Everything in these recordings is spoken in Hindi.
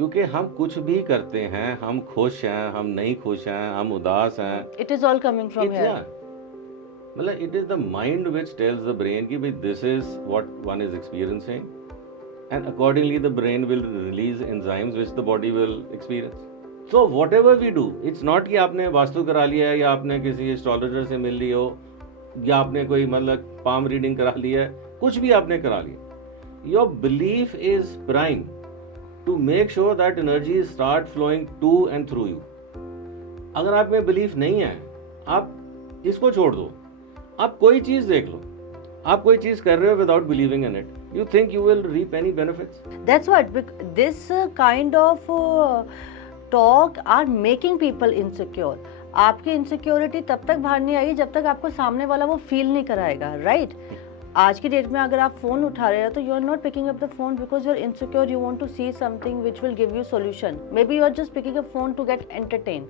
क्योंकि हम कुछ भी करते हैं, हम खुश हैं, हम नहीं खुश हैं, हम उदास हैं, It is all coming from it's here. मतलब it is the mind which tells the brain कि भाई this is what one is experiencing, and accordingly the brain will release enzymes which the body will experience. So whatever we do, it's not कि आपने वास्तु करा लिया है या आपने किसी एस्ट्रोलॉजर से मिल ली हो या आपने कोई मतलब पाम रीडिंग करा लिया है, कुछ भी आपने करा लिया, your belief is prime to make sure that energy start flowing to and through you. अगर आप में बिलीफ नहीं है, आप इसको छोड़ दो, आप कोई चीज देख लो, आप कोई चीज कर रहे हो without believing in it, you think you will reap any benefits? That's what this kind of talk are making people insecure. आपकी इनसिक्योरिटी तब तक बाहर नहीं आएगी जब तक आपको सामने वाला वो फील नहीं कराएगा, राइट? आज की डेट में अगर आप फोन उठा रहे हो तो you are not picking up the phone because you are insecure, you want to see something which will give you solution. Maybe you are just picking up phone to get entertain.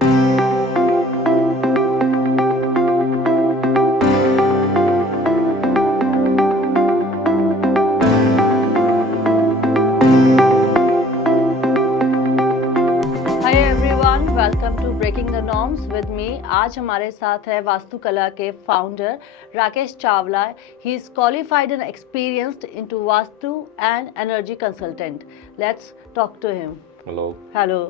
Welcome to breaking the norms with me. आज हमारे साथ है वास्तुकला के founder Rakesh Chawla. He is qualified and experienced into Vastu and energy consultant. Let's talk to him. Hello. Hello.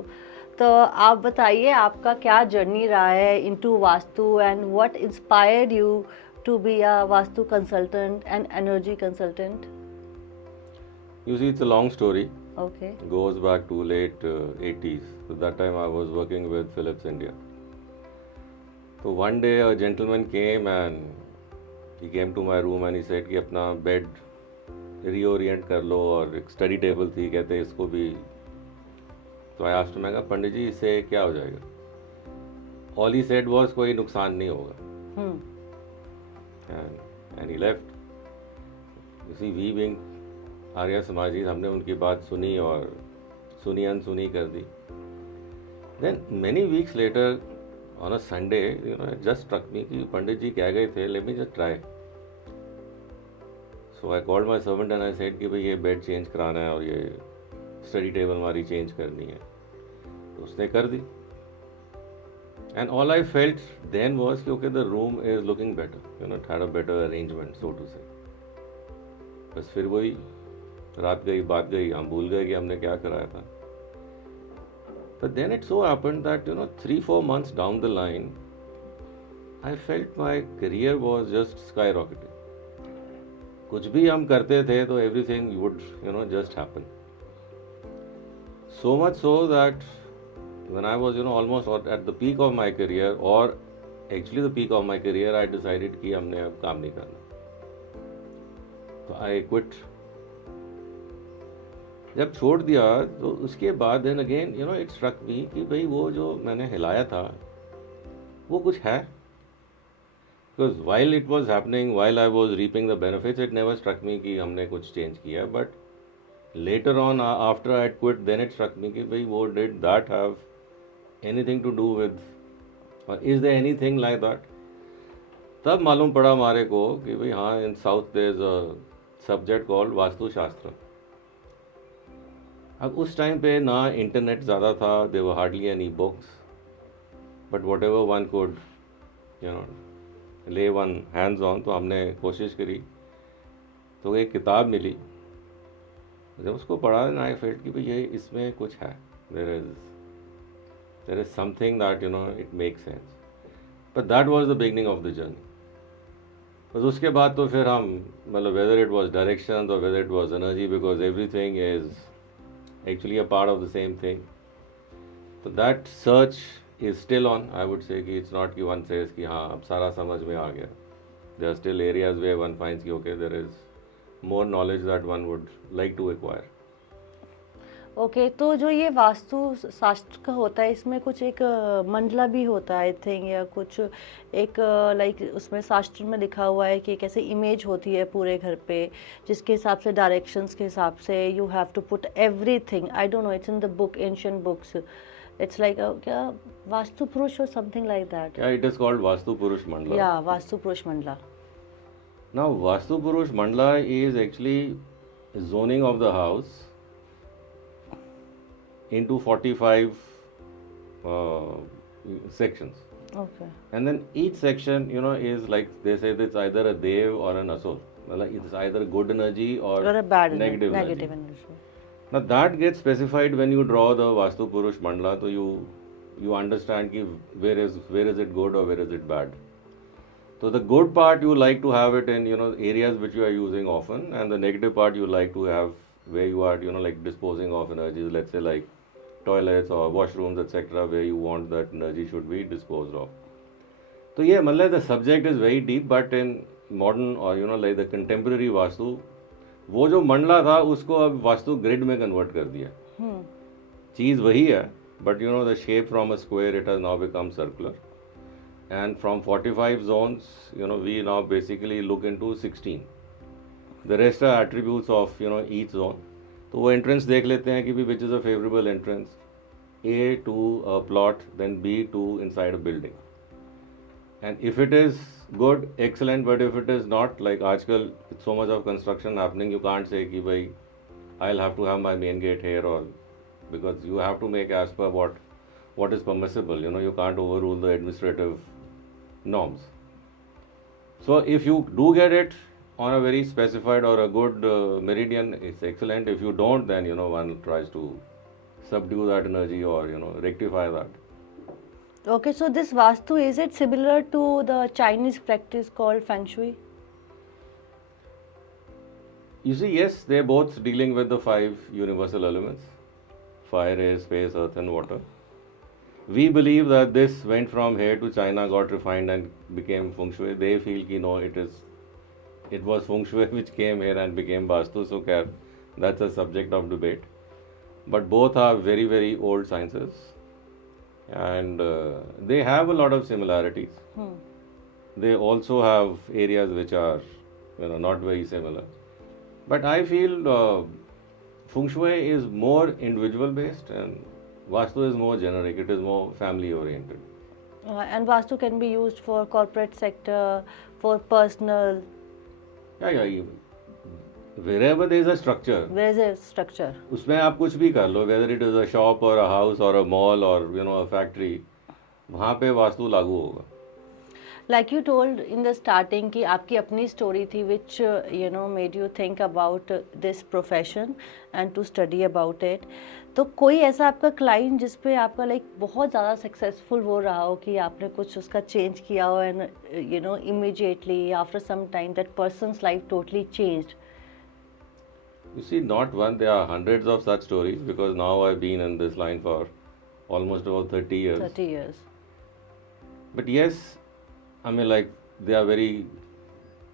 तो आप बताइए आपका क्या जर्नी रहा है into Vastu and what inspired you to be a Vastu consultant and energy consultant? You see, it's a long story. Okay. Goes back to late 80s. So that time I was working with Philips India. So one day a gentleman came and he came to my room and he said कि अपना bed reorient कर लो, और एक study table थी, कहते इसको भी. तो I asked him, मैं कहा पंडित जी इससे क्या हो जाएगा? All he said was कोई नुकसान नहीं होगा. And he left. You see, we being आर्य समाजी, हमने उनकी बात सुनी और सुनी अनसुनी कर दी. Then many weeks later on a Sunday, you know, just struck me कि पंडित जी कह गए थे, let me just try. So I called my servant and I said कि भाई ये बेड चेंज कराना है और ये स्टडी टेबल हमारी चेंज करनी है. तो उसने कर दी. And all I felt then was कि okay the room is looking better, you know, it had a better arrangement, so to say. बस फिर वही रात गई, बात गई, हम भूल गए कि हमने क्या कराया था. But then it so happened that, you know, 3-4 months down the line, I felt my career was just skyrocketing. कुछ भी हम करते थे तो everything would, you know, just happen. So much so that when I was, you know, almost at the peak of my career, or actually the peak of my career, I decided कि हमने अब काम नहीं करना. तो I quit. जब छोड़ दिया तो उसके बाद then again, you know, it struck me कि भाई वो जो मैंने हिलाया था वो कुछ है. Because while it was happening, while I was reaping the benefits, it never struck me कि हमने कुछ चेंज किया. But later on after I quit, then it struck me कि भाई वो did that have anything to do with, और is there anything like that. तब मालूम पड़ा हमारे को कि भाई हाँ, in south there is a subject called vastushastra. अब उस टाइम पे ना इंटरनेट ज़्यादा था, there were hardly any books, but whatever one could, you know, lay one hands on. तो हमने कोशिश करी, तो एक किताब मिली. जब उसको पढ़ा ना, आई फेल्ट कि भाई ये इसमें कुछ है, there is something that, you know, it makes sense. But that was the beginning of the journey. बस उसके बाद तो फिर हम, मतलब वेदर इट वाज डायरेक्शन और whether it was energy, because everything is actually a part of the same thing. So that search is still on. I would say कि it's not कि one says कि हाँ अब सारा समझ में आ गया. There are still areas where one finds कि okay, there is more knowledge that one would like to acquire. Okay. तो जो ये वास्तु शास्त्र का होता है, इसमें कुछ एक मंडला भी होता है आई थिंक, या कुछ एक लाइक उसमें शास्त्र में लिखा हुआ है कि कैसे इमेज होती है पूरे घर पे, जिसके हिसाब से डायरेक्शंस के हिसाब से you have to put everything. I don't know, it's in the book, ancient books. It's like क्या वास्तु पुरुष और something like that. Yeah, it is called Vastu Purush Mandala. या वास्तु पुरुष Mandla. Now Vastu Purush Mandala is actually zoning of the house into 45 sections. Okay. And then each section, is like they say it's either a dev or an asur. Like it's either good energy or Or a bad negative energy. negative energy. Now that gets specified when you draw the Vastu Purush Mandala, so you understand ki where is it good or where is it bad. So the good part you like to have it in areas which you are using often, and the negative part you like to have where you are like disposing of energies. Let's say like toilets or washrooms, etc., where you want that energy should be disposed of. So yeah, मतलब the subject is very deep, but in modern or like the contemporary vastu, वो जो मंडला था उसको अब वास्तु ग्रिड में कन्वर्ट कर दिया. चीज़ वही है, but the shape from a square it has now become circular, and from 45 zones we now basically look into 16. The rest are attributes of each zone. तो वो entrance देख लेते हैं कि भी which is a favorable entrance, A to a plot, then B to inside a building. And if it is good, excellent, but if it is not, like आजकल so much of construction happening, you can't say कि भाई I'll have to have my main gate here, or because you have to make as per what is permissible. You can't overrule the administrative norms. So if you do get it on a very specified or a good meridian, it's excellent. If you don't, then one tries to subdue that energy or rectify that. Okay, so this Vastu, is it similar to the Chinese practice called Feng Shui? You see, yes, they're both dealing with the 5 universal elements: fire, air, space, earth, and water. We believe that this went from here to China, got refined, and became Feng Shui. They feel that no, it was Feng Shui which came here and became Vastu. So that's a subject of debate. But both are very, very old sciences, and they have a lot of similarities. They also have areas which are not very similar. But I feel Feng Shui is more individual based, and Vastu is more generic. It is more family oriented. And Vastu can be used for corporate sector, for personal. Yeah. Wherever there is a structure, Where is a structure? उसमें आप कुछ भी कर लो, whether it is a shop or a house or a mall or a factory, वहाँ पे वास्तु लागू होगा. Like you told in the starting कि आपकी अपनी story थी which made you think about this profession and to study about it. तो कोई ऐसा आपका client जिस पे आपका like बहुत ज़्यादा successful वो रहा हो कि आपने कुछ उसका change किया हो, and immediately after some time that person's life totally changed. You see, not one, there are hundreds of such stories, because now I've been in this line for almost about 30 years. 30 years. But yes, I mean, like, they are very,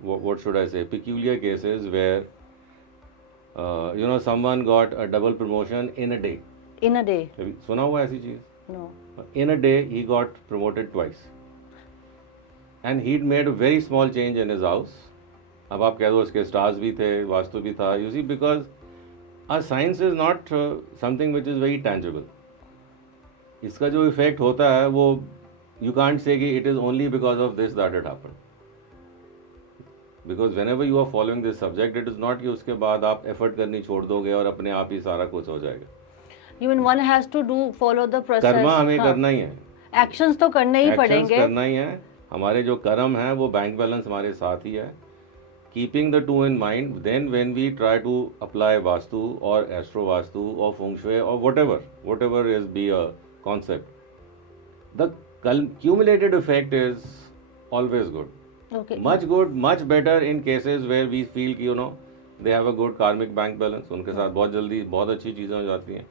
what should I say, peculiar cases where, someone got a double promotion in a day. In a day? Have you सुना हुआ ऐसी चीज़? No. In a day, he got promoted twice. And he'd made a very small change in his house. अब आप कह दो उसके स्टार्स भी थे, वास्तु भी था. You see, because our science is not something which is very tangible. इसका जो इफेक्ट होता है वो you can't say कि it is only because of this that it happened. Because whenever you are following this subject, it is not कि उसके बाद आप एफर्ट करनी छोड़ दोगे और अपने आप ही सारा कुछ हो जाएगा. Even one has to follow the process. Karma हमें करना ही है. Actions तो करने ही पड़ेंगे. Actions करना ही है. हमारे जो कर्म है वो बैंक बैलेंस हमारे साथ ही है. Keeping the two in mind, then when we try to apply Vastu or Astro Vastu or Feng Shui or whatever is be a concept, the cumulated effect is always good. Okay. Much good, much better in cases where we feel कि they have a good karmic bank balance. उनके साथ बहुत जल्दी बहुत अच्छी चीज़ें हो जाती हैं.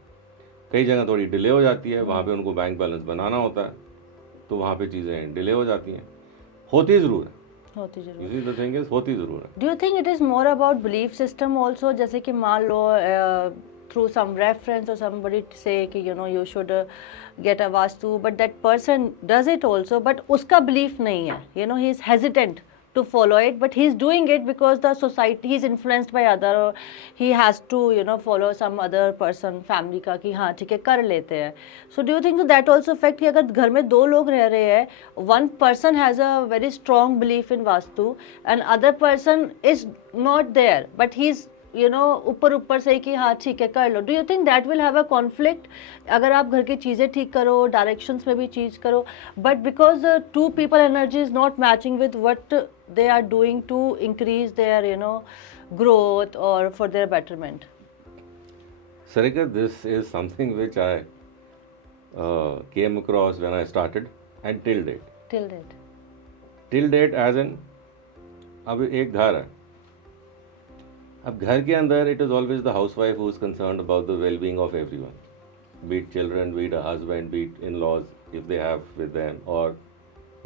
कई जगह थोड़ी डिले हो जाती है, वहाँ पे उनको बैंक बैलेंस बनाना होता है, तो वहाँ पे चीज़ें डिले हो जाती हैं. होती ज़रूर है. होती जरूर. You see, the thing is, होती ज़रूर है. Do you think it is more about belief system also? जैसे कि मान लो through some reference or somebody say कि you should get a vastu, but that person does it also, but उसका belief नहीं है. He is hesitant to follow it, but he is doing it because the society, he is influenced by other, he has to follow some other person, family का कि हाँ ठीक है कर लेते हैं. So do you think that also affect कि अगर घर में 2 लोग रह रहे हैं, one person has a very strong belief in vastu and other person is not there, but he is ऊपर ऊपर से कि हाँ ठीक है कर लो. Do you think that will have a conflict? अगर आप घर की चीज़ें ठीक करो, डायरेक्शंस में भी चीज़ करो, but because to people energy is not matching with what they are doing to increase their growth or for their betterment. Sarika, this is something which I came across when I started and till date. Till date. Till date as in, अब एक घर है. अब घर के अंदर it is always the housewife who is concerned about the well-being of everyone, be it children, be it a husband, be it in-laws if they have with them, or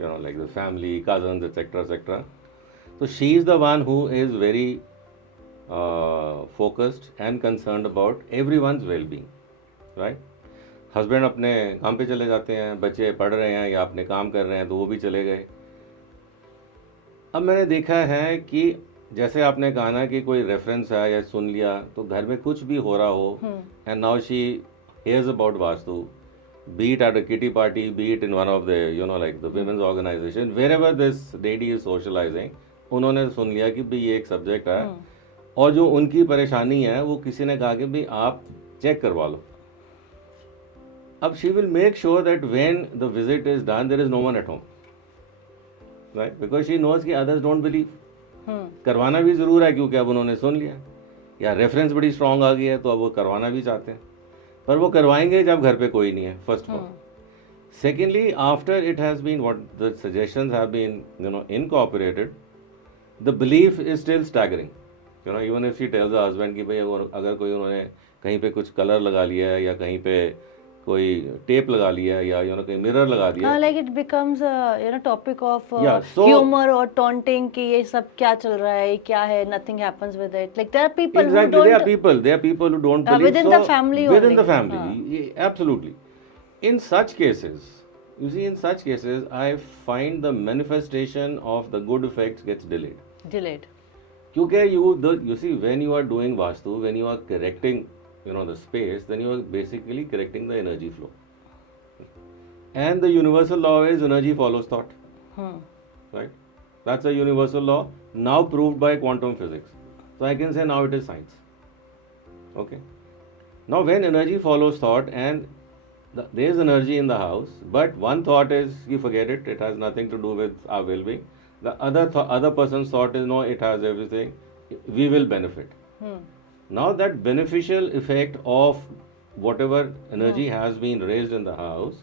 like the family, cousins, etc., etc. So she is the one who is very focused and concerned about everyone's well-being, right? Husband अपने काम पे चले जाते हैं, बच्चे पढ़ रहे हैं या अपने काम कर रहे हैं तो वो भी चले गए. अब मैंने देखा है कि जैसे आपने कहा ना कि कोई रेफरेंस है या सुन लिया तो घर में कुछ भी हो रहा हो, and now she hears about Vastu, be it at a kitty party, be it in one of the like the women's organization, wherever this lady is socializing, उन्होंने सुन लिया कि भाई ये एक सब्जेक्ट है और जो उनकी परेशानी है वो किसी ने कहा कि भाई आप चेक करवा लो. अब she will make sure that when the visit is done there is no one at home, right, because she knows कि अदर्स डोंट बिलीव. करवाना भी जरूर है क्योंकि अब उन्होंने सुन लिया या रेफरेंस बड़ी स्ट्रांग आ गई है तो अब वो करवाना भी चाहते हैं, पर वो करवाएंगे जब घर पे कोई नहीं है, first of all. Secondly, after it has been what the suggestions have been incorporated, the belief is still staggering. Even if she tells the husband कि भाई अगर कोई उन्होंने कहीं पे कुछ कलर लगा लिया है या कहीं पे कोई टेप लगा लिया है या कहीं मिरर लगा दिया है, like it becomes topic of so humor or taunting कि ये सब क्या चल रहा है, क्या है, nothing happens with it. Like there are people exactly, who don't, there are people who don't believe within the family within only. the family, absolutely. In such cases, you see, in such cases, I find the manifestation of the good effects gets delayed. क्योंकि you see, when you are doing Vastu, when you are correcting, the space, then you are basically correcting the energy flow. And the universal law is energy follows thought. Right? That's a universal law now proved by quantum physics. So I can say now it is science. Okay. Now when energy follows thought and there is energy in the house, but one thought is you forget it, it has nothing to do with our well-being. The other person's thought is no, it has everything, we will benefit. Now that beneficial effect of whatever energy has been raised in the house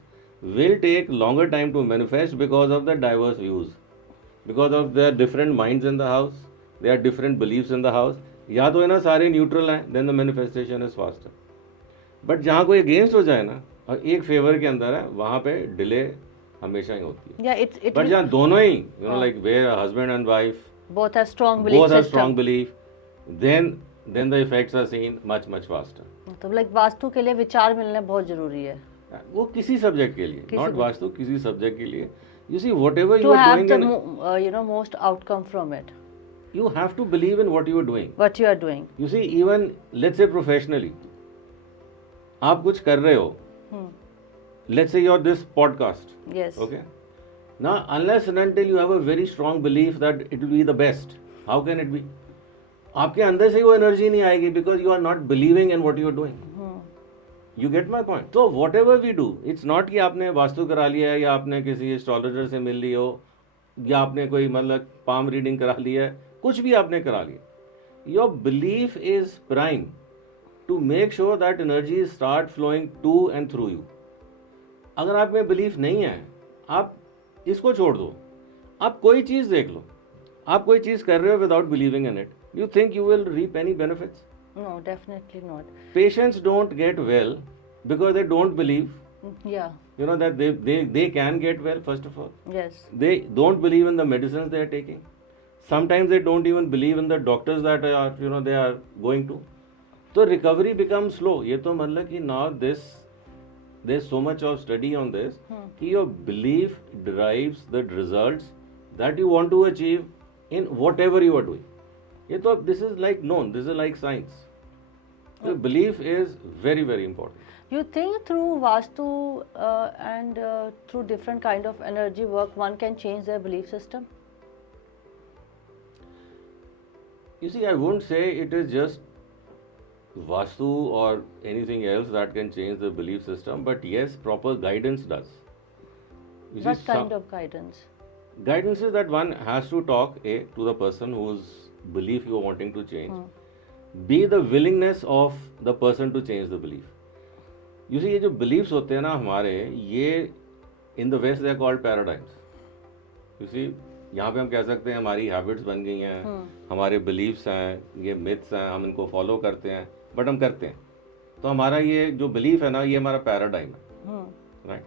will take longer time to manifest because of the diverse views, because of their different minds in the house, there are different beliefs in the house. या तो है ना सारे न्यूट्रल हैं, then the manifestation is faster. But जहाँ कोई अगेंस्ट हो जाए ना और एक फेवर के अंदर है, वहाँ पे डिले हमेशा ही होती है. बट जहाँ दोनों ही like where a husband and wife both have strong belief, then the effects are seen much faster. तो like वास्तु के लिए विचार मिलना बहुत जरूरी है. वो किसी सब्जेक्ट के लिए, नॉट वास्तु, किसी सब्जेक्ट के लिए. You see, whatever you are doing, to have the most outcome from it, you have to believe in what you are doing. You see, even let's say professionally, आप कुछ कर रहे हो, let's say you're this podcast. Yes. Okay. Now, unless and until you have a very strong belief that it will be the best, how can it be? आपके अंदर से वो एनर्जी नहीं आएगी because you are not believing in what you are doing. You get my point? So whatever we do, it's not कि आपने वास्तु करा लिया है या आपने किसी एस्ट्रोलॉजर से मिल ली हो या आपने कोई मतलब पाम रीडिंग करा ली है, कुछ भी आपने करा लिया. Your belief is prime to make sure that energy start flowing to and through you. अगर आप में बिलीफ नहीं है, आप इसको छोड़ दो, आप कोई चीज़ देख लो, आप कोई चीज़ कर रहे हो without believing in it, you think you will reap any benefits? No, definitely not. Patients don't get well because they don't believe. Yeah. That they can get well, first of all. Yes. They don't believe in the medicines they are taking. Sometimes they don't even believe in the doctors that are, they are going to. So recovery becomes slow. ये तो मतलब कि now there's so much of study on this कि your belief derives the results that you want to achieve in whatever you are doing. ये तो this is like known, this is like science. So belief is very, very important. You think through Vastu and through different kind of energy work, one can change their belief system? You see, I won't say it is just Vastu or anything else that can change the belief system, but yes, proper guidance does. You see, What kind of guidance? guidance is that one has to talk to the person whose belief you are wanting to change. Be the willingness of the person to change the belief. You see, ये जो beliefs होते हैं ना हमारे, ये in the West they are called paradigms. You see, यहाँ पे हम कह सकते हैं हमारी हैबिट्स बन गई हैं, हमारे बिलीव्स हैं, ये मिथ्स हैं, हम इनको फॉलो करते हैं, बट हम करते हैं. तो हमारा ये जो बिलीफ है ना, ये हमारा पैराडाइम है, right.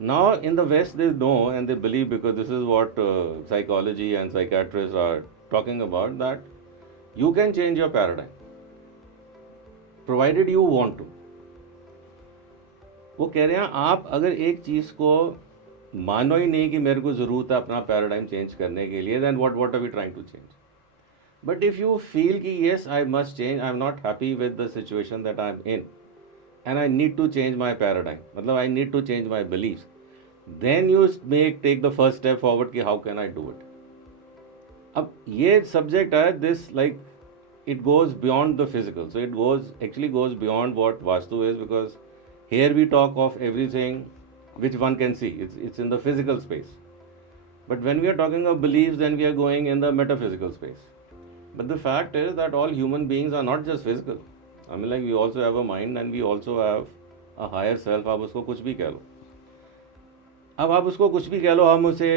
Now in the west they know and they believe, because this is what psychology and psychiatrist are talking about, that you can change your paradigm provided you want to. वो कह रहे हैं आप अगर एक चीज़ को मानो ही नहीं कि मेरे को ज़रूरत है अपना पैराडाइम चेंज करने के लिए, then what are we trying to change. But if you feel कि yes I must change, I am not happy with the situation that I am in and I need to change my paradigm, मतलब I need to change my beliefs, then you take the first step forward कि how can I do it. अब ये सब्जेक्ट है this like it goes beyond the physical, so it goes beyond what Vastu is, because here we talk of everything which one can see, it's in the physical space. But when we are talking of beliefs, then we are going in the metaphysical space. But the fact is that all human beings are not just physical. I mean, like, we also have a mind and we also have a higher self. आप उसको कुछ भी कह लो, अब आप उसको कुछ भी कह लो, हम उसे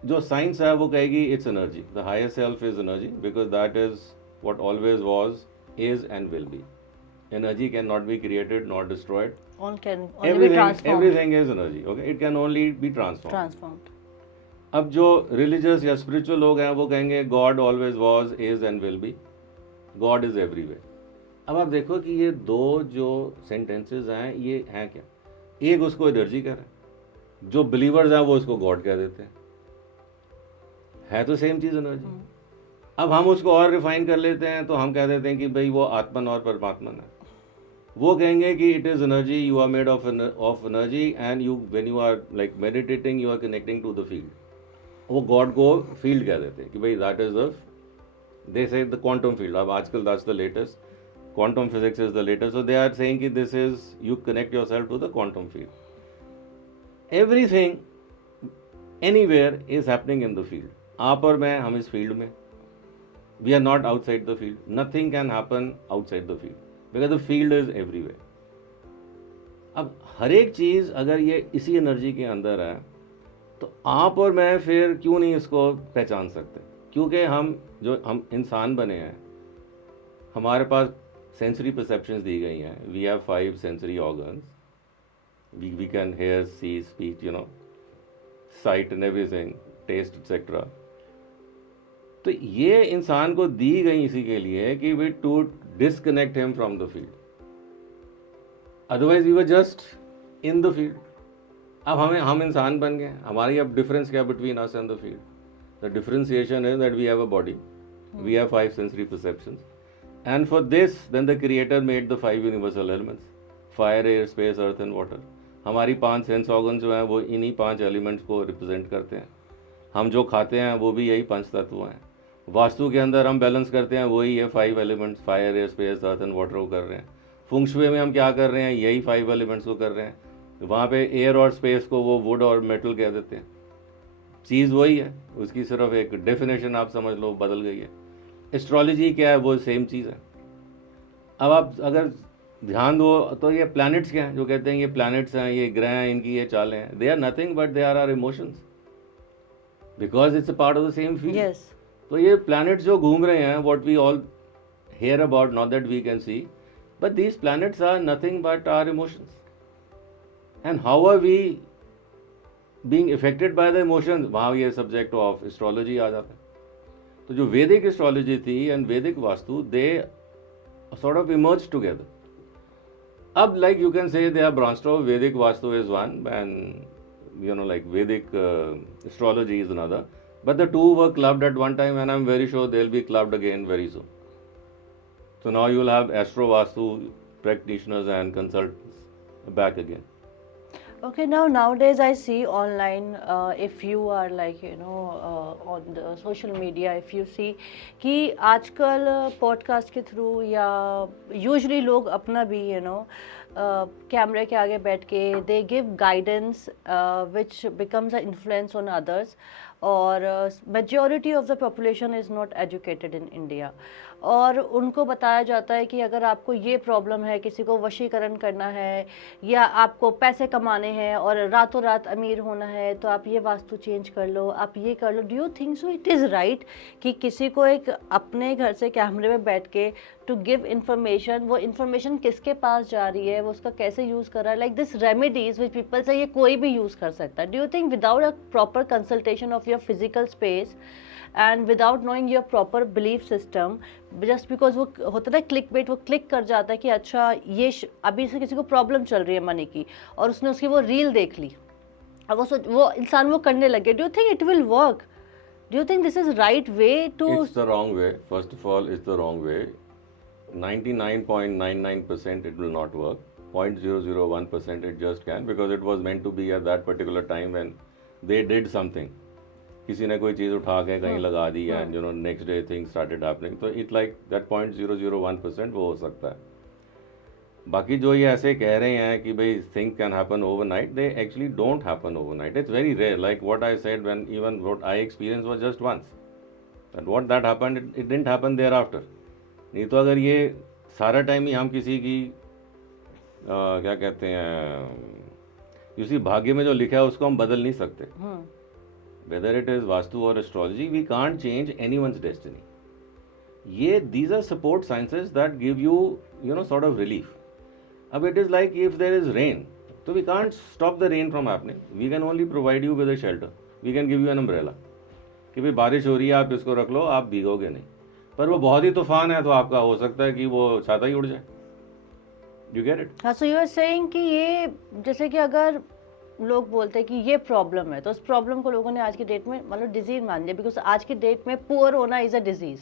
जो साइंस है वो कहेगी it's energy. The higher self is energy, because that is what always was, is and will be. Energy cannot be created nor destroyed. All can only be transformed. Everything is energy. Okay, it can only be transformed. अब जो religious या spiritual लोग हैं वो कहेंगे God always was, is and will be. God is everywhere. अब आप देखो कि ये दो जो sentences हैं ये हैं क्या. एक उसको एनर्जी कह रहे हैं, जो believers हैं वो उसको God कह देते हैं. है तो सेम चीज़ एनर्जी. अब हम उसको और रिफाइन कर लेते हैं तो हम कह देते हैं कि भाई वो आत्मन और परमात्मन है. वो कहेंगे कि it is energy, you are made of energy and you when you are like meditating you are connecting to the field. वो गॉड को फील्ड कह देते हैं कि भाई दैट इज द, दे से द क्वांटम फील्ड. अब आजकल that's the latest, quantum physics is the latest. So they are saying कि this is, you connect yourself to the quantum field. Everything anywhere is happening in the field. आप और मैं, हम इस फील्ड में, we are not outside the field. Nothing can happen outside the field because the field is everywhere. अब हर एक चीज़ अगर ये इसी एनर्जी के अंदर है तो आप और मैं फिर क्यों नहीं इसको पहचान सकते. क्योंकि हम इंसान बने हैं, हमारे पास सेंसरी परसेप्शंस दी गई हैं. We have 5 sensory organs. We can hear, see, speech, sight and everything, taste etcetera. तो ये इंसान को दी गई इसी के लिए कि we to disconnect him from the field, otherwise we were just in the field. अब हम इंसान बन गए. हमारी अब डिफरेंस क्या between us and the field? The differentiation is that we have a body, we have 5 sensory perceptions, and for this then the creator made the 5 universal elements, fire, air, space, earth and water. हमारी 5 सेंस ऑर्गन जो हैं वो इन्हीं 5 एलिमेंट्स को रिप्रेजेंट करते हैं. हम जो खाते हैं वो भी यही 5 तत्व हैं. वास्तु के अंदर हम बैलेंस करते हैं वही है 5 elements, fire, air, space, earth and water को कर रहे हैं. फुंग शुए में हम क्या कर रहे हैं, यही 5 एलिमेंट्स को कर रहे हैं. वहाँ पे एयर और स्पेस को वो वुड और मेटल कह देते हैं. चीज़ वही है, उसकी सिर्फ एक डेफिनेशन आप समझ लो बदल गई है. एस्ट्रोलॉजी क्या है, वो सेम चीज़ है. अब आप अगर ध्यान दो तो ये प्लैनेट्स क्या हैं, जो कहते हैं ये प्लैनेट्स हैं, ये ग्रह हैं, इनकी ये चालें हैं. They are nothing but they are our emotions, because it's a part of the same field. तो ये प्लैनेट्स जो घूम रहे हैं, what we all here about, not that we can see, but these planets are nothing but our emotions. And how are we being affected by the emotions, वहाँ ये सब्जेक्ट ऑफ एस्ट्रोलॉजी आ जाता है. तो जो वैदिक एस्ट्रोलॉजी थी एंड वैदिक वास्तु, दे sort of emerged together. Ab, like you can say, they are branched off. Vedic Vastu is one, and like Vedic astrology is another. But the two were clubbed at one time, and I'm very sure they'll be clubbed again very soon. So now you'll have Astro Vastu practitioners and consultants back again. Okay, now nowadays I see online, if you are like on the social media, if you see कि आजकल पॉडकास्ट के थ्रू या यूजली लोग अपना भी कैमरे के आगे बैठ के they give guidance which becomes a influence on others, और majority of the population is not educated in India, और उनको बताया जाता है कि अगर आपको ये प्रॉब्लम है, किसी को वशीकरण करना है या आपको पैसे कमाने हैं और रातों रात अमीर होना है, तो आप ये वास्तु चेंज कर लो, आप ये कर लो। Do you think so it is right कि किसी को एक अपने घर से कैमरे में बैठ के टू गिव इंफॉर्मेशन, वो इंफॉर्मेशन किसके पास जा रही है, वो उसका कैसे यूज़ कर रहा है, like this remedies which people से ये कोई भी यूज़ कर सकता है। Do you think without a proper consultation of your physical space and without knowing your proper belief system, just because वो होता है क्लिक बेट, वो क्लिक कर जाता है कि अच्छा ये अभी से किसी को प्रॉब्लम चल रही है मनी की, और उसने उसकी वो रील देख ली, अब वो इंसान वो करने लगे, do you think it will work? Do you think this is right way to? It's the wrong way. First of all, it's the wrong way. 99.99% it will not work. 0.001% it just can, because it was meant to be at that particular time when they did something. किसी ने कोई चीज़ उठा के कहीं लगा दी and next day things started happening. तो it like that 0.001% वो हो सकता है. बाकी जो ये ऐसे कह रहे हैं कि भाई things can happen overnight, they actually don't happen overnight. It's very rare. Like what I said, when even what I experienced was just once. And what that happened, it didn't happen thereafter. नहीं तो अगर ये सारा टाइम ही हम किसी की क्या कहते हैं, किसी भाग्य में जो लिखा है उसको हम बदल नहीं सकते. वेदर इट इज वास्तु और astrology, we can't change anyone's destiny. ये these are support sciences that give you sort of relief. अब it is like if there is rain, तो we can't stop the rain from happening. We can only provide you with a shelter. We can give you an umbrella कि भाई बारिश हो रही है, आप इसको रख लो, आप भीगोगे नहीं. पर वो बहुत ही तूफान है तो आपका हो सकता है कि वो छाता ही उड़ जाए. You get it? हाँ, सो यू आर सेइंग कि ये जैसे कि अगर लोग बोलते हैं कि ये प्रॉब्लम है, तो उस प्रॉब्लम को लोगों ने आज की डेट में मतलब डिजीज मान लिया, बिकॉज आज की डेट में पुअर होना इज अ डिजीज.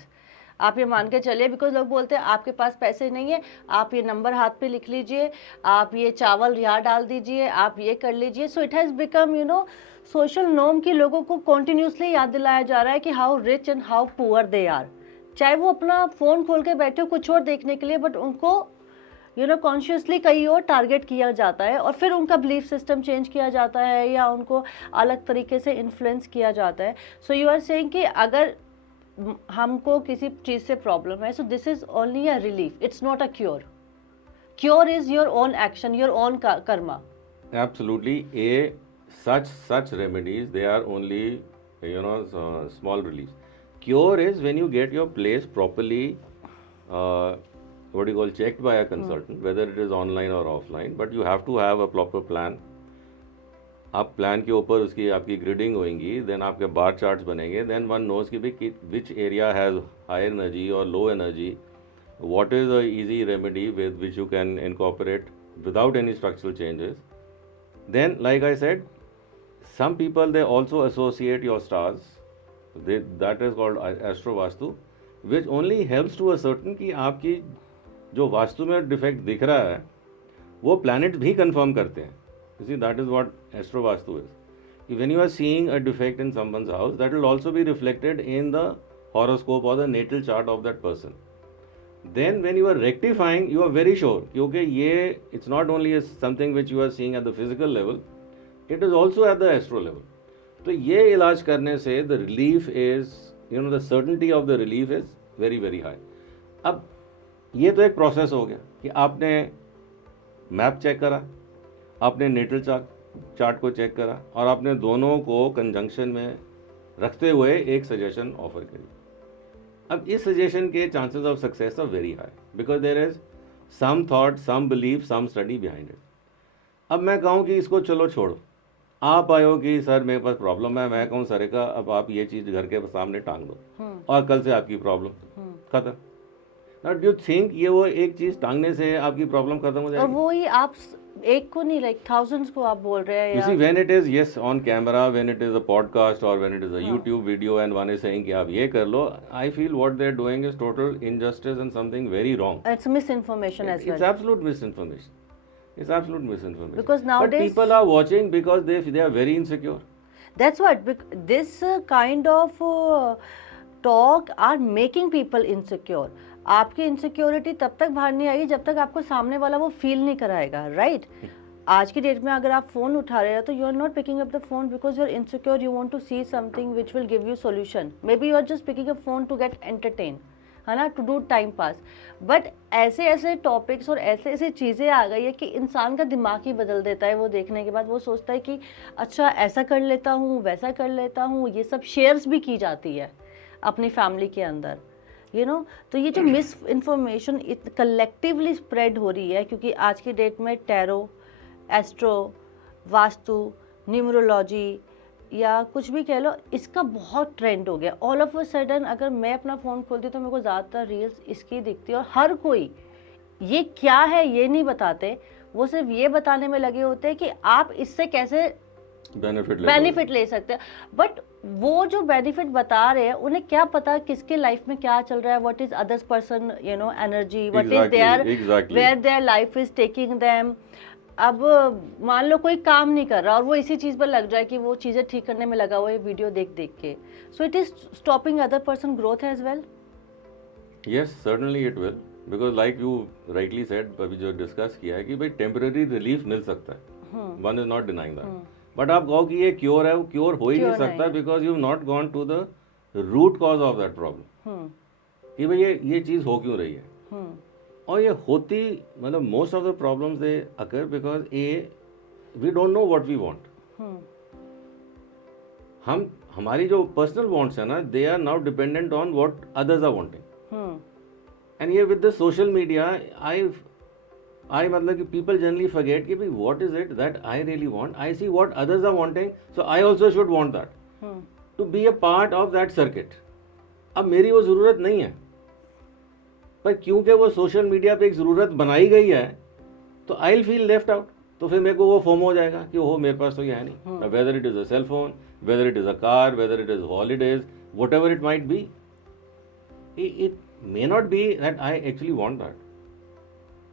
आप ये मान के चलिए, बिकॉज लोग बोलते हैं आपके पास पैसे नहीं है, आप ये नंबर हाथ पे लिख लीजिए, आप ये चावल यहाँ डाल दीजिए, आप ये कर लीजिए. सो it has become social norm की लोगों को कॉन्टिन्यूसली याद दिलाया जा रहा है कि how rich and how poor they are. चाहे वो अपना फ़ोन खोल के बैठे हो कुछ और देखने के लिए, बट उनको कॉन्शियसली कहीं और टारगेट किया जाता है, और फिर उनका बिलीफ सिस्टम चेंज किया जाता है या उनको अलग तरीके से इन्फ्लुएंस किया जाता है. सो यू आर सेइंग कि अगर हमको किसी चीज़ से प्रॉब्लम है, so this is only a relief, it's not a cure. Cure is your own action, your own Karma. Absolutely. Such remedies, they are only small reliefs. Cure is when you get your place properly what do you call checked by a consultant, whether it is online or offline, but you have to have a proper plan. आप प्लान के ऊपर उसकी आपकी ग्रिडिंग होएंगी, देन आपके बार चार्ट्स बनेंगे, देन वन नोज कि भाई which area has high energy और low energy, what is a easy remedy with which you can incorporate without any structural changes. Then like I said, some people they also associate your stars, that is called astro vastu, which only helps to a certain कि आपकी जो वास्तु में डिफेक्ट दिख रहा है वो प्लैनेट भी कंफर्म करते हैं. You see, that is what astro vastu is. When you are seeing a defect in someone's house, that will also be reflected in the horoscope or the natal chart of that person. Then when you are rectifying, you are very sure okay, ये it's not only something which you are seeing at the physical level, it is also at the astro level. तो ये इलाज करने से the relief is, the certainty of the relief is very very high. अब ये तो एक प्रोसेस हो गया कि आपने मैप चेक करा, आपने नेटल चार्ट को चेक करा, और आपने दोनों को कंजंक्शन में रखते हुए एक सजेशन ऑफर करी. अब इस सजेशन के chances of success are very high, because there is some thought, some belief, some study behind it. अब मैं कहूँ कि इसको चलो छोड़ो, आप आयो कि सर मेरे पास प्रॉब्लम है, मैं कहूँ सर का अब आप ये चीज़ घर के सामने टांग दो और कल से आपकी प्रॉब्लम खत्म. Now, do you think ये वो एक चीज़ टांगने से आपकी प्रॉब्लम खत्म हो जाएगी? और वो ही आप एक को नहीं, लाइक थाउजेंड्स को आप बोल रहे हैं. You see, when it is yes on camera, when it is a podcast or when it is a YouTube video and one is saying कि आप ये कर लो, I feel what they're doing is total injustice and something very wrong. It's misinformation as well. It's absolute misinformation. It's absolute misinformation. Because But nowadays- people are watching because they are very insecure. That's what this kind of talk are making people insecure. आपकी इनसिक्योरिटी तब तक बाहर नहीं आएगी जब तक आपको सामने वाला वो फील नहीं कराएगा, राइट? आज की डेट में अगर आप फोन उठा रहे हो तो you are not picking up the phone because you are insecure, you want to see something which will give you solution. Maybe you are just picking up phone to get entertain, है ना, to do time pass. But ऐसे ऐसे टॉपिक्स और ऐसे ऐसे चीज़ें आ गई है कि इंसान का दिमाग ही बदल देता है. वो देखने के बाद वो सोचता है कि अच्छा ऐसा कर लेता हूँ, वैसा कर लेता हूँ. ये सब शेयर्स भी की जाती है अपनी फैमिली के अंदर, यू नो. तो ये जो मिस इन्फॉर्मेशन कलेक्टिवली स्प्रेड हो रही है, क्योंकि आज की डेट में टैरो, एस्ट्रो, वास्तु, न्यूमरोलॉजी या कुछ भी कह लो, इसका बहुत ट्रेंड हो गया. ऑल ऑफ अ सडन अगर मैं अपना फ़ोन खोलती तो मेरे को ज़्यादातर रील्स इसकी दिखती है. और हर कोई ये क्या है ये नहीं बताते, वो सिर्फ ये बताने में लगे होते हैं कि आप इससे कैसे बेनिफिट ले सकते हैं. बट वो जो बेनिफिट बता रहे हैं उन्हें क्या पता किसके लाइफ में क्या चल रहा है, what is others person, you know, energy, what is there, where their life is taking them. अब मान लो कोई काम नहीं कर रहा और वो इसी चीज़ पर लग जाए कि वो चीज़ें ठीक करने में लगा हुआ है वीडियो देख देख के. So it is stopping other person growth as well. Yes, certainly it will. Because like you rightly said, अभी जो डिस्कस किया है कि भाई टेम्पररी रिलीफ मिल सकता है. One is not denying that. But आप कहो कि ये क्योर है, वो क्योर हो ही नहीं सकता because you not gone to the root cause of that problem कि भाई ये चीज़ हो क्यों रही है. और ये होती मतलब most of the problems they occur because we don't know what we want. हम हमारी जो पर्सनल वांट्स है ना, they are now dependent on what others are wanting. And ये with the social media I मतलब कि पीपल जनरली फॉरगेट कि भाई what is it that I really want. I see what others are wanting, so I also should want that to be a part of that circuit. अब मेरी वो ज़रूरत नहीं है, पर क्योंकि वो सोशल मीडिया पे एक ज़रूरत बनाई गई है तो आई विल फील लेफ्ट आउट. तो फिर मेरे को वो फोमो हो जाएगा कि ओह मेरे पास तो ये है नहीं. Whether it is a cell phone, whether it is a car, whether it is holidays, whatever it might be, it may not be that I actually want that,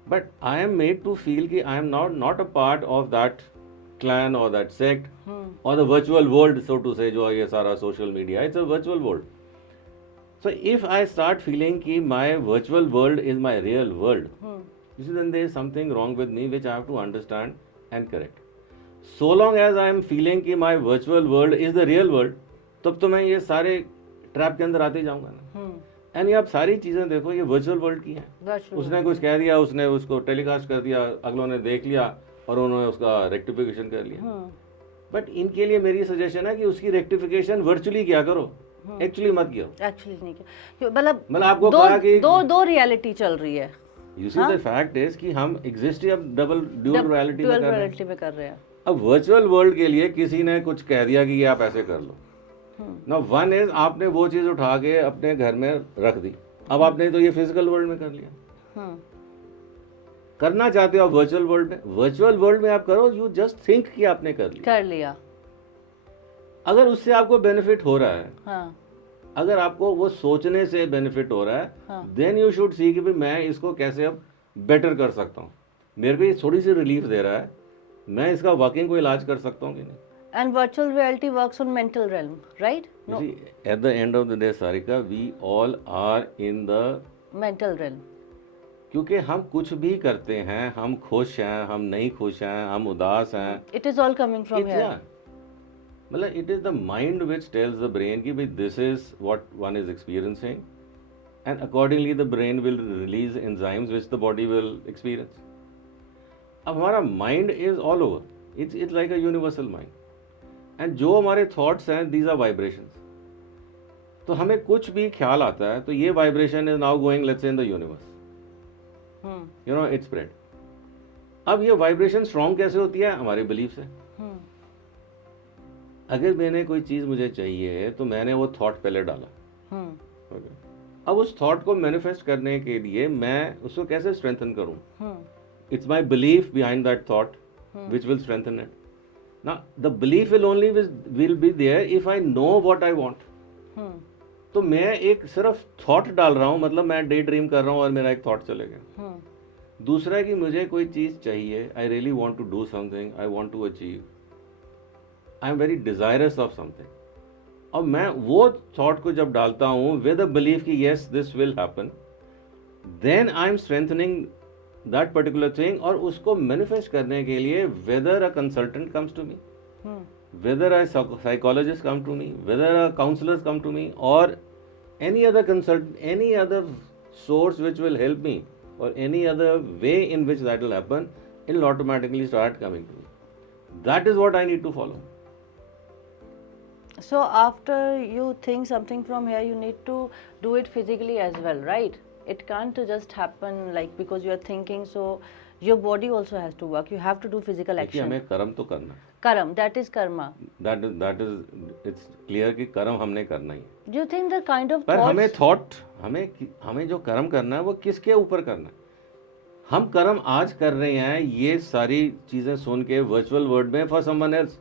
but I am made to feel कि I am not a part of that clan or that sect or the virtual world, so to say, जो ये सारा social media, it's a virtual world. So if I start feeling कि my virtual world is my real world, you see, then there is something wrong with me which I have to understand and correct. So long as I am feeling कि my virtual world is the real world, तब तो मैं ये सारे ट्रैप के अंदर आते जाऊंगा ना. एंड ये आप सारी चीज़ें देखो, ये वर्चुअल वर्ल्ड की हैं. उसने कुछ कह दिया, उसने उसको टेलीकास्ट कर दिया, अगलों ने देख लिया और उन्होंने उसका रेक्टिफिकेशन कर लिया. बट इनके लिए मेरी सजेशन है कि उसकी रेक्टिफिकेशन वर्चुअली क्या करो, एक्चुअली मत किया. एक्चुअली नहीं किया, मतलब आपको कहा कि दो रियलिटी चल रही है. You see the fact is कि हम एग्जिस्ट ही अब ड्यूअल रियलिटी में कर रहे हैं. अब वर्चुअल वर्ल्ड के लिए किसी ने कुछ कह दिया कि ये आप ऐसे कर लो. ना वन इज आपने वो चीज उठा के अपने घर में रख दी. अब आपने तो ये फिजिकल वर्ल्ड में कर लिया. करना चाहते हो आप वर्चुअल वर्ल्ड में, वर्चुअल वर्ल्ड में आप करो. यू जस्ट थिंक कि आपने कर लिया. अगर उससे आपको बेनिफिट हो रहा है, अगर आपको वो सोचने से बेनिफिट हो रहा है, देन यू शुड सी कि भाई मैं इसको कैसे अब बेटर कर सकता हूँ. मेरे को ये थोड़ी सी रिलीफ दे रहा है, मैं इसका वाकई को इलाज कर सकता हूँ कि नहीं. And virtual reality works on mental realm, right? No. You see, at the end of the day, Sarika, we all are in the mental realm. क्योंकि हम कुछ भी करते हैं, हम खुश हैं, हम नहीं खुश हैं, हम उदास हैं. It is all coming from here. मतलब it is the mind which tells the brain कि भाई this is what one is experiencing, and accordingly the brain will release enzymes which the body will experience. अब हमारा mind is all over. It's like a universal mind. And जो हमारे थॉट्स हैं, दीज आर वाइब्रेशंस. तो हमें कुछ भी ख्याल आता है तो ये vibration is now going let's say in the universe, you know, it's spread. अब ये वाइब्रेशन स्ट्रॉन्ग कैसे होती है? हमारे बिलीफ से. अगर मैंने कोई चीज मुझे चाहिए तो मैंने वो थॉट पहले डाला. अब उस थॉट को मैनिफेस्ट करने के लिए मैं उसको कैसे स्ट्रेंथन करूं? It's my belief behind that thought which will strengthen it. Now, the belief will be there if I know what I want. तो मैं एक सिर्फ थॉट डाल रहा हूँ, मतलब मैं डे ड्रीम कर रहा हूँ और मेरा एक थॉट चले गया. दूसरा है कि मुझे कोई चीज़ चाहिए, I really want to do something, I want to achieve, I am very desirous of something, और मैं वो थॉट को जब डालता हूँ विद अ बिलीव कि yes this will happen, then I am strengthening that particular thing, और उसको मैनिफेस्ट करने के लिए whether a consultant comes to me, whether a psychologist come to me, whether a counselors come to me, or any other any other source which will help me, or any other way in which that will happen, it will automatically start coming to me. That is what I need to follow. So after you think something from here, you need to do it physically as well, right? It can't just happen like because you are thinking, so your body also has to work. You have to do physical देखिए, action. हमें कर्म तो करना है, Karam, that is karma. that is it's clear कि कर्म हमने करना ही है, Do you think the kind of पर हमें thoughts? थॉट हमें जो कर्म करना है वो किसके ऊपर करना है? हम कर्म आज कर रहे हैं ये सारी चीज़ें सुन के वर्चुअल वर्ल्ड में फॉर समवन एल्स,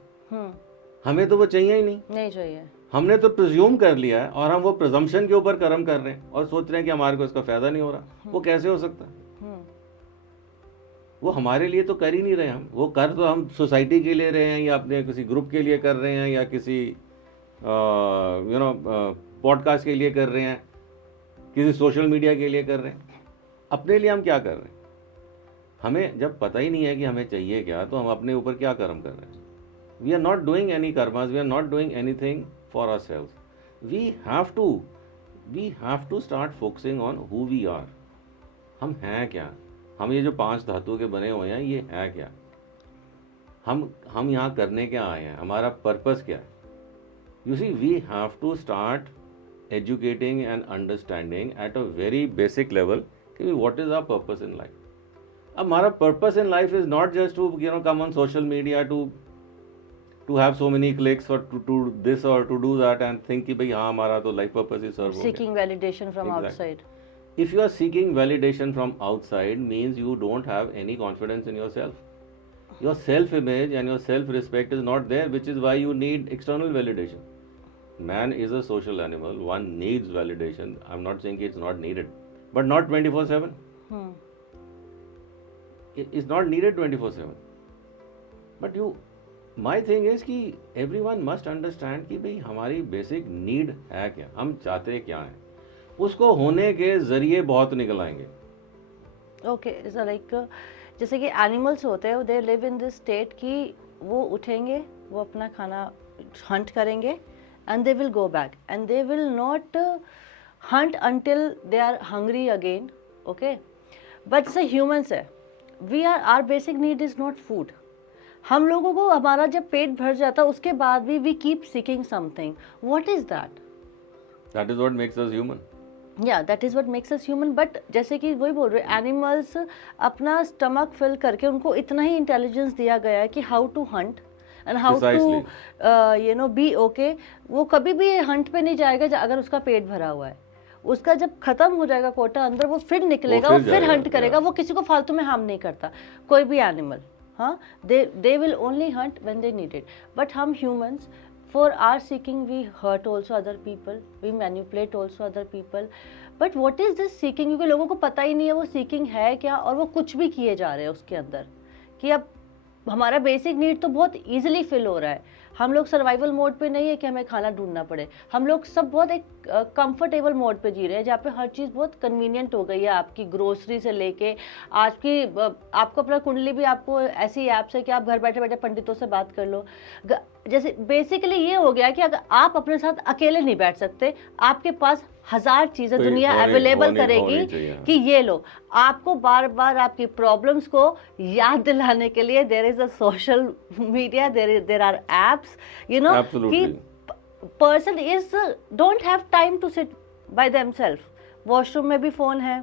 हमें तो वो चाहिए ही नहीं, नहीं चाहिए. हमने तो प्रिज्यूम कर लिया है, और हम वो प्रिजम्पशन के ऊपर कर्म कर रहे हैं और सोच रहे हैं कि हमारे को इसका फायदा नहीं हो रहा. वो कैसे हो सकता है? वो हमारे लिए तो कर ही नहीं रहे, हम वो कर तो हम सोसाइटी के लिए रहे हैं, या अपने किसी ग्रुप के लिए कर रहे हैं, या किसी पॉडकास्ट के लिए कर रहे हैं, किसी सोशल मीडिया के लिए कर रहे हैं. अपने लिए हम क्या कर रहे हैं? हमें जब पता ही नहीं है कि हमें चाहिए क्या, तो हम अपने ऊपर क्या कर्म कर रहे हैं? We are not doing any karmas, we are not doing anything for ourselves. We have to start focusing on who we are. हम हैं क्या? हम ये जो 5 धातु के बने हुए हैं, ये है क्या? हम यहाँ करने क्या आए हैं? हमारा पर्पस क्या है? You see, we have to start educating and understanding at a very basic level कि what is our purpose in life. अब हमारा purpose in life is not just to come on social media to have so many clicks और टू दिस और to do that and think कि भाई हाँ हमारा तो लाइफ पर्पस ही सर्व हो गया. Seeking validation from outside. If you are seeking validation from outside, means you don't have any confidence in yourself. Your self-image and your self-respect is not there, which is why you need external validation. Man is a social animal. One needs validation. I'm not saying it's not needed, but not 24/7. It's not needed 24/7. But my thing is कि everyone must understand कि भाई हमारी basic need है क्या, हम चाहते क्या हैं, उसको होने के जरिए बहुत निकल आएंगे. ओके, सो लाइक जैसे कि एनिमल्स होते हैं, they live in this state कि वो उठेंगे, वो अपना खाना हंट करेंगे and they will go back and they will not hunt until they are hungry again. Okay, but जैसे ह्यूमंस है, we are basic need is not food. हम लोगों को हमारा जब पेट भर जाता है उसके बाद भी we keep seeking something. What is that? That is what makes us human. या that is what makes us human. But जैसे कि वही बोल रहे, एनिमल्स अपना स्टमक फिल करके उनको इतना ही इंटेलिजेंस दिया गया है कि how to hunt and how to be okay. वो कभी भी हंट पे नहीं जाएगा अगर उसका पेट भरा हुआ है. उसका जब खत्म हो जाएगा कोटा अंदर, वो फिर निकलेगा, वो फिर हंट करेगा. वो किसी को फालतू में हार्म नहीं करता, कोई भी एनिमल. हाँ, they will only Hunt when they need it. But हम humans, for our seeking, we hurt also other people, we manipulate also other people. But what is this seeking? क्योंकि लोगों को पता ही नहीं है वो seeking है क्या, और वो कुछ भी किए जा रहे हैं उसके अंदर. कि अब हमारा बेसिक नीड तो बहुत इजीली फिल हो रहा है. हम लोग सर्वाइवल मोड पे नहीं है कि हमें खाना ढूंढना पड़े. हम लोग सब बहुत एक कंफर्टेबल मोड पे जी रहे हैं, जहाँ पे हर चीज़ बहुत कन्वीनियंट हो गई है. आपकी ग्रोसरी से लेके आपको अपना कुंडली भी आपको ऐसी ऐप्स है कि आप घर बैठे बैठे पंडितों से बात कर लो. जैसे बेसिकली ये हो गया कि अगर आप अपने साथ अकेले नहीं बैठ सकते, आपके पास 1000 चीज़ें दुनिया अवेलेबल करेगी कि ये लो. आपको बार बार आपकी प्रॉब्लम्स को याद दिलाने के लिए there is a social media, there are apps, you know, कि person is don't have time to sit by themselves. Washroom में भी फ़ोन है,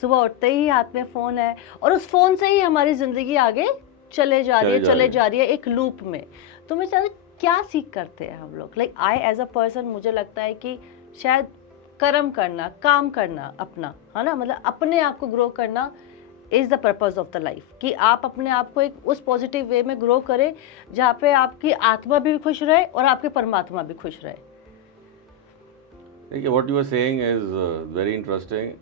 सुबह उठते ही हाथ में फ़ोन है, और उस फ़ोन से ही हमारी ज़िंदगी आगे चले जा रही है एक लूप में. तो मैं चाहती क्या सीख करते हैं हम लोग? Like I as a person, मुझे लगता है कि शायद कर्म करना, काम करना अपना, है ना, मतलब अपने आप को ग्रो करना is the purpose of the life. कि आप अपने आप को एक उस पॉजिटिव वे में ग्रो करें जहाँ पे आपकी आत्मा भी खुश रहे और आपके परमात्मा भी खुश रहे. देखिए, what you are saying is very interesting.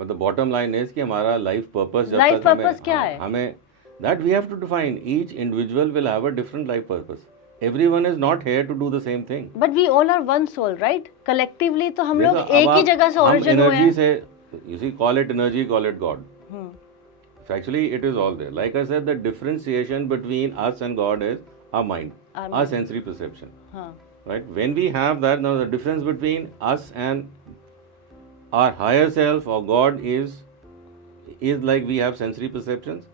मतलब बॉटम लाइन इज कि हमारा लाइफ पर्पस जब Life तक हमें purpose क्या है? हमें that we have to define each individual will have a different life purpose everyone is not here to do the same thing but we all are one soul, right? Collectively तो हम लोग देखो अब एक ही आप जगह से हम ओरिजिन हुए एनर्जी हैं. Say you see call it energy call it God hmm. actually it is all there like I said the differentiation between us and God is our mind Our our mind. sensory perception हाँ. right when we have that now the difference between us and our higher self or God is like we have sensory perceptions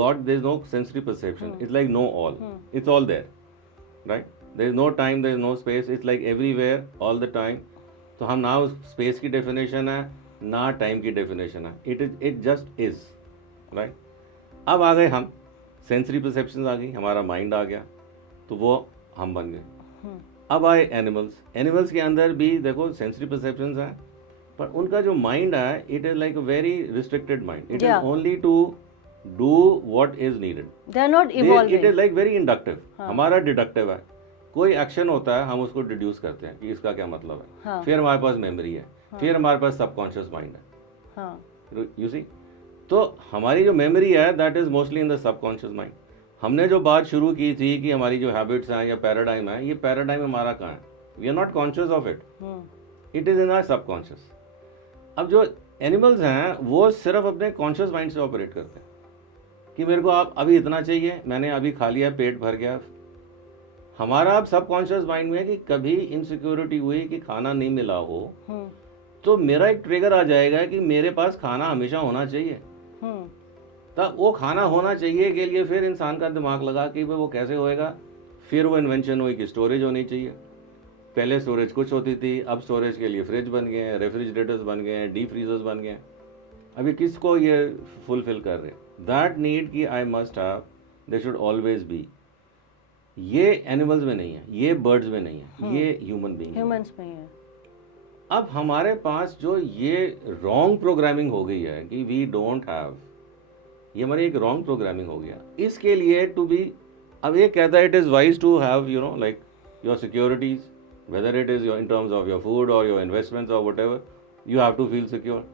God there is no sensory perception it's like know all it's all there right there is no time there is no space it's like everywhere all the time तो हम ना उस स्पेस की डेफिनेशन है ना टाइम की डेफिनेशन है इट जस्ट इज राइट अब आ गए हम सेंसरी परसेप्शन आ गई हमारा माइंड आ गया तो वो हम बन गए अब आए एनिमल्स के अंदर भी देखो सेंसरी परसेप्शंस हैं पर उनका जो माइंड है it is like very restricted mind it is Yeah. Only to do what is needed They are not it evolving. Is like very inductive हमारा डिडक्टिव है कोई एक्शन होता है हम उसको डिड्यूस करते हैं कि इसका क्या मतलब है हाँ. फिर हमारे पास मेमोरी है फिर हमारे पास सबकॉन्शियस माइंड है हाँ. यू सी तो हमारी जो मेमोरी है that is mostly in the subconscious mind हमने जो बात शुरू की थी कि हमारी जो हैबिट्स हैं या पैराडाइम है ये पैराडाइम हमारा कहाँ है we are not conscious of it it is in our subconscious अब जो एनिमल्स हैं वो सिर्फ अपने कॉन्शियस माइंड से ऑपरेट करते हैं कि मेरे को आप अभी इतना चाहिए मैंने अभी खा लिया पेट भर गया हमारा अब सबकॉन्शियस माइंड में है कि कभी इनसिक्योरिटी हुई कि खाना नहीं मिला हो तो मेरा एक ट्रिगर आ जाएगा कि मेरे पास खाना हमेशा होना चाहिए तब वो खाना होना चाहिए के लिए फिर इंसान का दिमाग लगा कि भाई वो कैसे होएगा फिर वो इन्वेंशन हुई कि स्टोरेज होनी चाहिए पहले स्टोरेज कुछ होती थी अब स्टोरेज के लिए फ्रिज बन गए हैं रेफ्रिजरेटर्स बन गए हैं डीप फ्रीजर्स बन गए हैं अभी किसको ये फुलफिल कर रहे हैं दैट नीड कि I must have they should always be ये एनिमल्स में नहीं है ये बर्ड्स में नहीं है ये ह्यूमन बीइंग ह्यूमंस में ही है. अब हमारे पास जो ये रॉन्ग प्रोग्रामिंग हो गई है कि वी डोंट हैव ये हमारी एक रॉन्ग प्रोग्रामिंग हो गया इसके लिए टू बी अब ये कहता है it is wise to have you know like your securities whether it is in terms of your food और योर इन्वेस्टमेंट्स और whatever you have to feel secure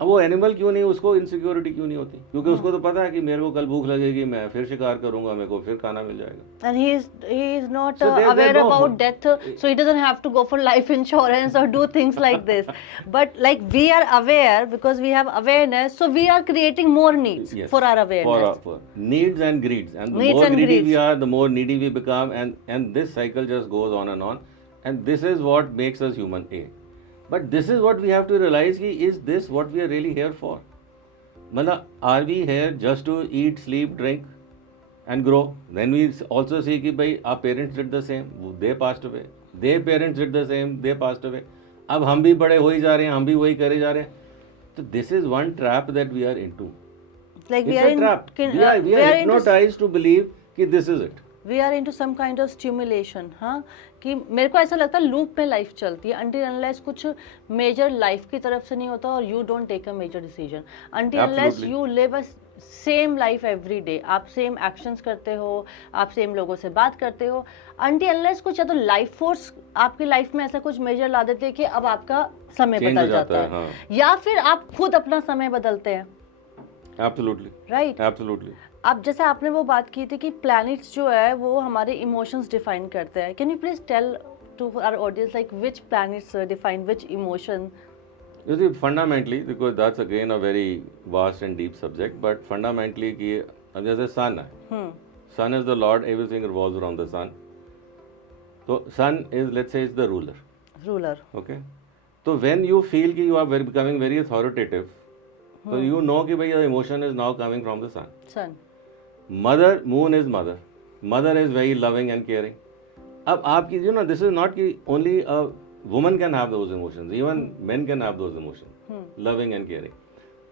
अब वो एनिमल क्यों नहीं उसको इनसिक्योरिटी क्यों नहीं होती क्योंकि उसको तो पता है कि मेरे को कल भूख लगेगी मैं फिर शिकार करूंगा मेरे को फिर खाना मिल जाएगा And he is not So there aware no about hope. death, so he doesn't have to go for life insurance or do things like this. But like we are aware because we have awareness, so we are creating more needs Yes, for our awareness. for needs and greeds and the Needs more and greedy greeds. we are the more needy we become and this cycle just goes on and this is what makes us human but this is what we have to realize ki is this what we are really here for मतलब are we here just to eat sleep drink and grow then we also see कि भाई our parents did the same they passed away their parents did the same they passed away अब हम भी बड़े हो ही जा रहे हैं हम भी वही करे जा रहे हैं तो this is one trap that we are into Like we it's are a in, trap can, we are into hypnotized to believe कि this is it we are into some kind of stimulation. हाँ, कि मेरे को ऐसा लगता है लूप में लाइफ चलती है until unless कुछ मेजर लाइफ की तरफ से नहीं होता और you don't take a major decision until unless Absolutely. you live a same life every day. आप सेम एक्शंस करते हो आप सेम लोगों से बात करते हो until unless कुछ या तो लाइफ फोर्स आपकी लाइफ में ऐसा कुछ मेजर ला देते हैं कि अब आपका समय Change बदल हो जाता जाता है, है हाँ. या फिर आप खुद अपना समय बदलते हैं. absolutely राइट absolutely अब जैसे आपने वो बात की थी कि प्लैनेट्स जो है वो हमारे इमोशंस डिफाइन करते हैं. Can you please tell to our audience like which planets define which emotion? you see fundamentally because that's again a very vast and deep subject but fundamentally कि अब जैसे sun है sun is the lord everything revolves around the sun so sun is let's say is the ruler ruler. okay so when you feel कि you are becoming very authoritative so you know कि भाई the emotion is now coming from the sun sun. mother moon is mother is very loving and caring अब आपकी you know this is not कि only a woman can have those emotions even men can have those emotions loving and caring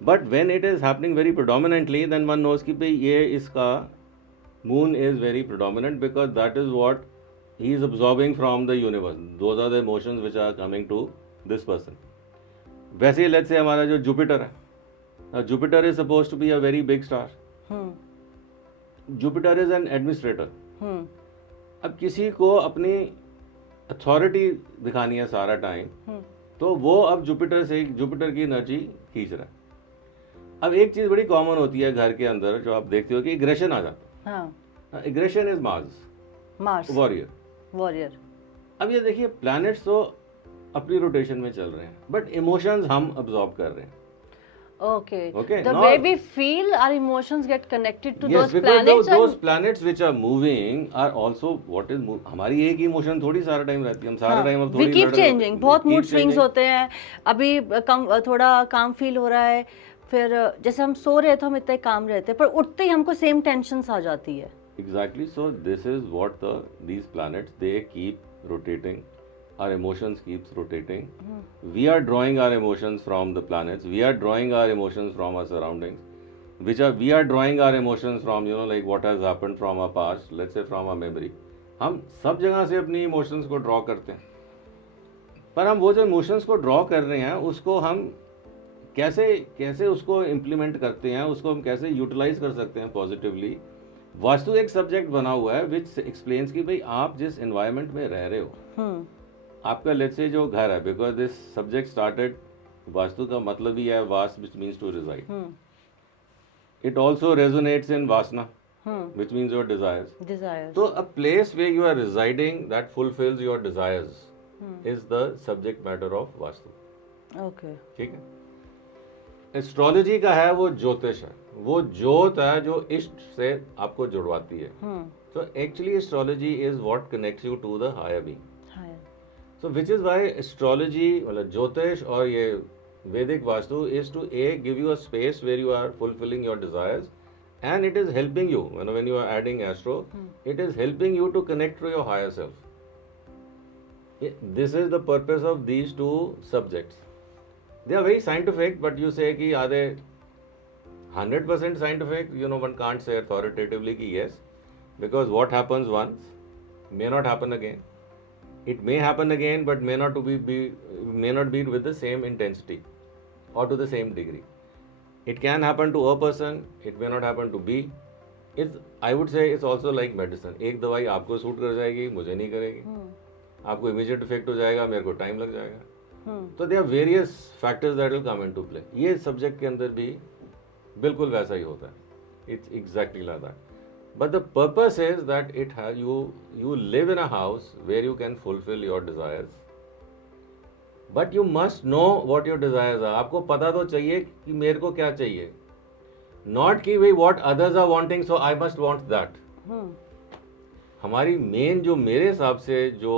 but when it is happening very predominantly then one knows कि भाई ये इसका moon is very predominant because that is what he is absorbing from the universe those are the emotions which are coming to this person वैसे ही let's say हमारा जो Jupiter है Jupiter is supposed to be a very big star Jupiter is an administrator अब किसी को अपनी अथॉरिटी दिखानी है सारा टाइम तो वो अब जुपिटर की एनर्जी खींच रहा है। अब एक चीज बड़ी कॉमन होती है घर के अंदर जो आप देखते हो कि एग्रेशन आ जाता हाँ है। Aggression is Mars, Mars warrior. Warrior अब ये देखिए प्लैनेट्स तो अपनी रोटेशन में चल रहे हैं बट इमोशंस हम अब्सॉर्ब कर रहे हैं। okay Okay, the now way we feel our emotions get connected to yes, those because planets those and planets which are moving are also what is हमारी एक ही इमोशन थोड़ी सारा टाइम रहती है, हम सारा हाँ टाइम अब वी थोड़ी कीप लड़ रहे चेंजिंग, होते बहुत keep मूड स्विंग्स changing। होते हैं। अभी कम थोड़ा काम फील हो रहा है, फिर जैसे हम सो रहे तो हम इतने काम रहते हैं, पर उठते ही हमको सेम टेंशन्स आ जाती है। Exactly, so this is what these planets they keep rotating, our emotions keeps rotating, we are drawing our emotions from the planets, we are drawing our emotions from our surroundings, which are we are drawing our emotions from like what has happened from our past, let's say from our memory। हम सब जगह से अपनी इमोशंस को ड्रॉ करते हैं, पर हम वो जो इमोशंस को ड्रॉ कर रहे हैं उसको हम कैसे कैसे उसको इम्प्लीमेंट करते हैं, उसको हम कैसे यूटिलाइज कर सकते हैं पॉजिटिवली। वास्तु एक सब्जेक्ट बना हुआ है विच एक्सप्लेन्स कि भाई आप जिस एनवायरनमेंट में रह रहे हो, आपका लेट्स से जो घर है, because this subject started, vastu का मतलब ही है वास which means to reside. It also resonates in वासना which means your desires. So a place where you are residing that fulfills your desires is the subject matter of vastu। Okay. ठीक है। एस्ट्रोलॉजी का है वो ज्योतिष है, वो ज्योत है जो इष्ट से आपको जुड़वाती है। तो actually astrology is what connects you to the higher being. So which is why astrology मतलब ज्योतिष और ये वैदिक vastu is to give you a space where you are fulfilling your desires, and it is helping you when you are adding astro, it is helping you to connect to your higher self। This is the purpose of these two subjects। They are very scientific, but you say ki are they 100% scientific? One can't say authoritatively ki yes, because what happens once may not happen again, it may happen again but may not be with the same intensity or to the same degree। It can happen to a person, it may not happen to B। I would say it's also like medicine। एक दवाई आपको सूट कर जाएगी, मुझे नहीं करेगी, आपको इमीडिएट इफेक्ट हो जाएगा, मेरे को टाइम लग जाएगा। तो there are various factors that will come into play. ये सब्जेक्ट के अंदर भी बिल्कुल वैसा ही होता है। It's exactly like that, but the purpose is that you live in a house where you can fulfill your desires, but you must know what your desires are. आपको पता तो चाहिए कि मेरे को क्या चाहिए, नॉट कि भाई what others are wanting so I must want that. हमारी मेन जो मेरे हिसाब से जो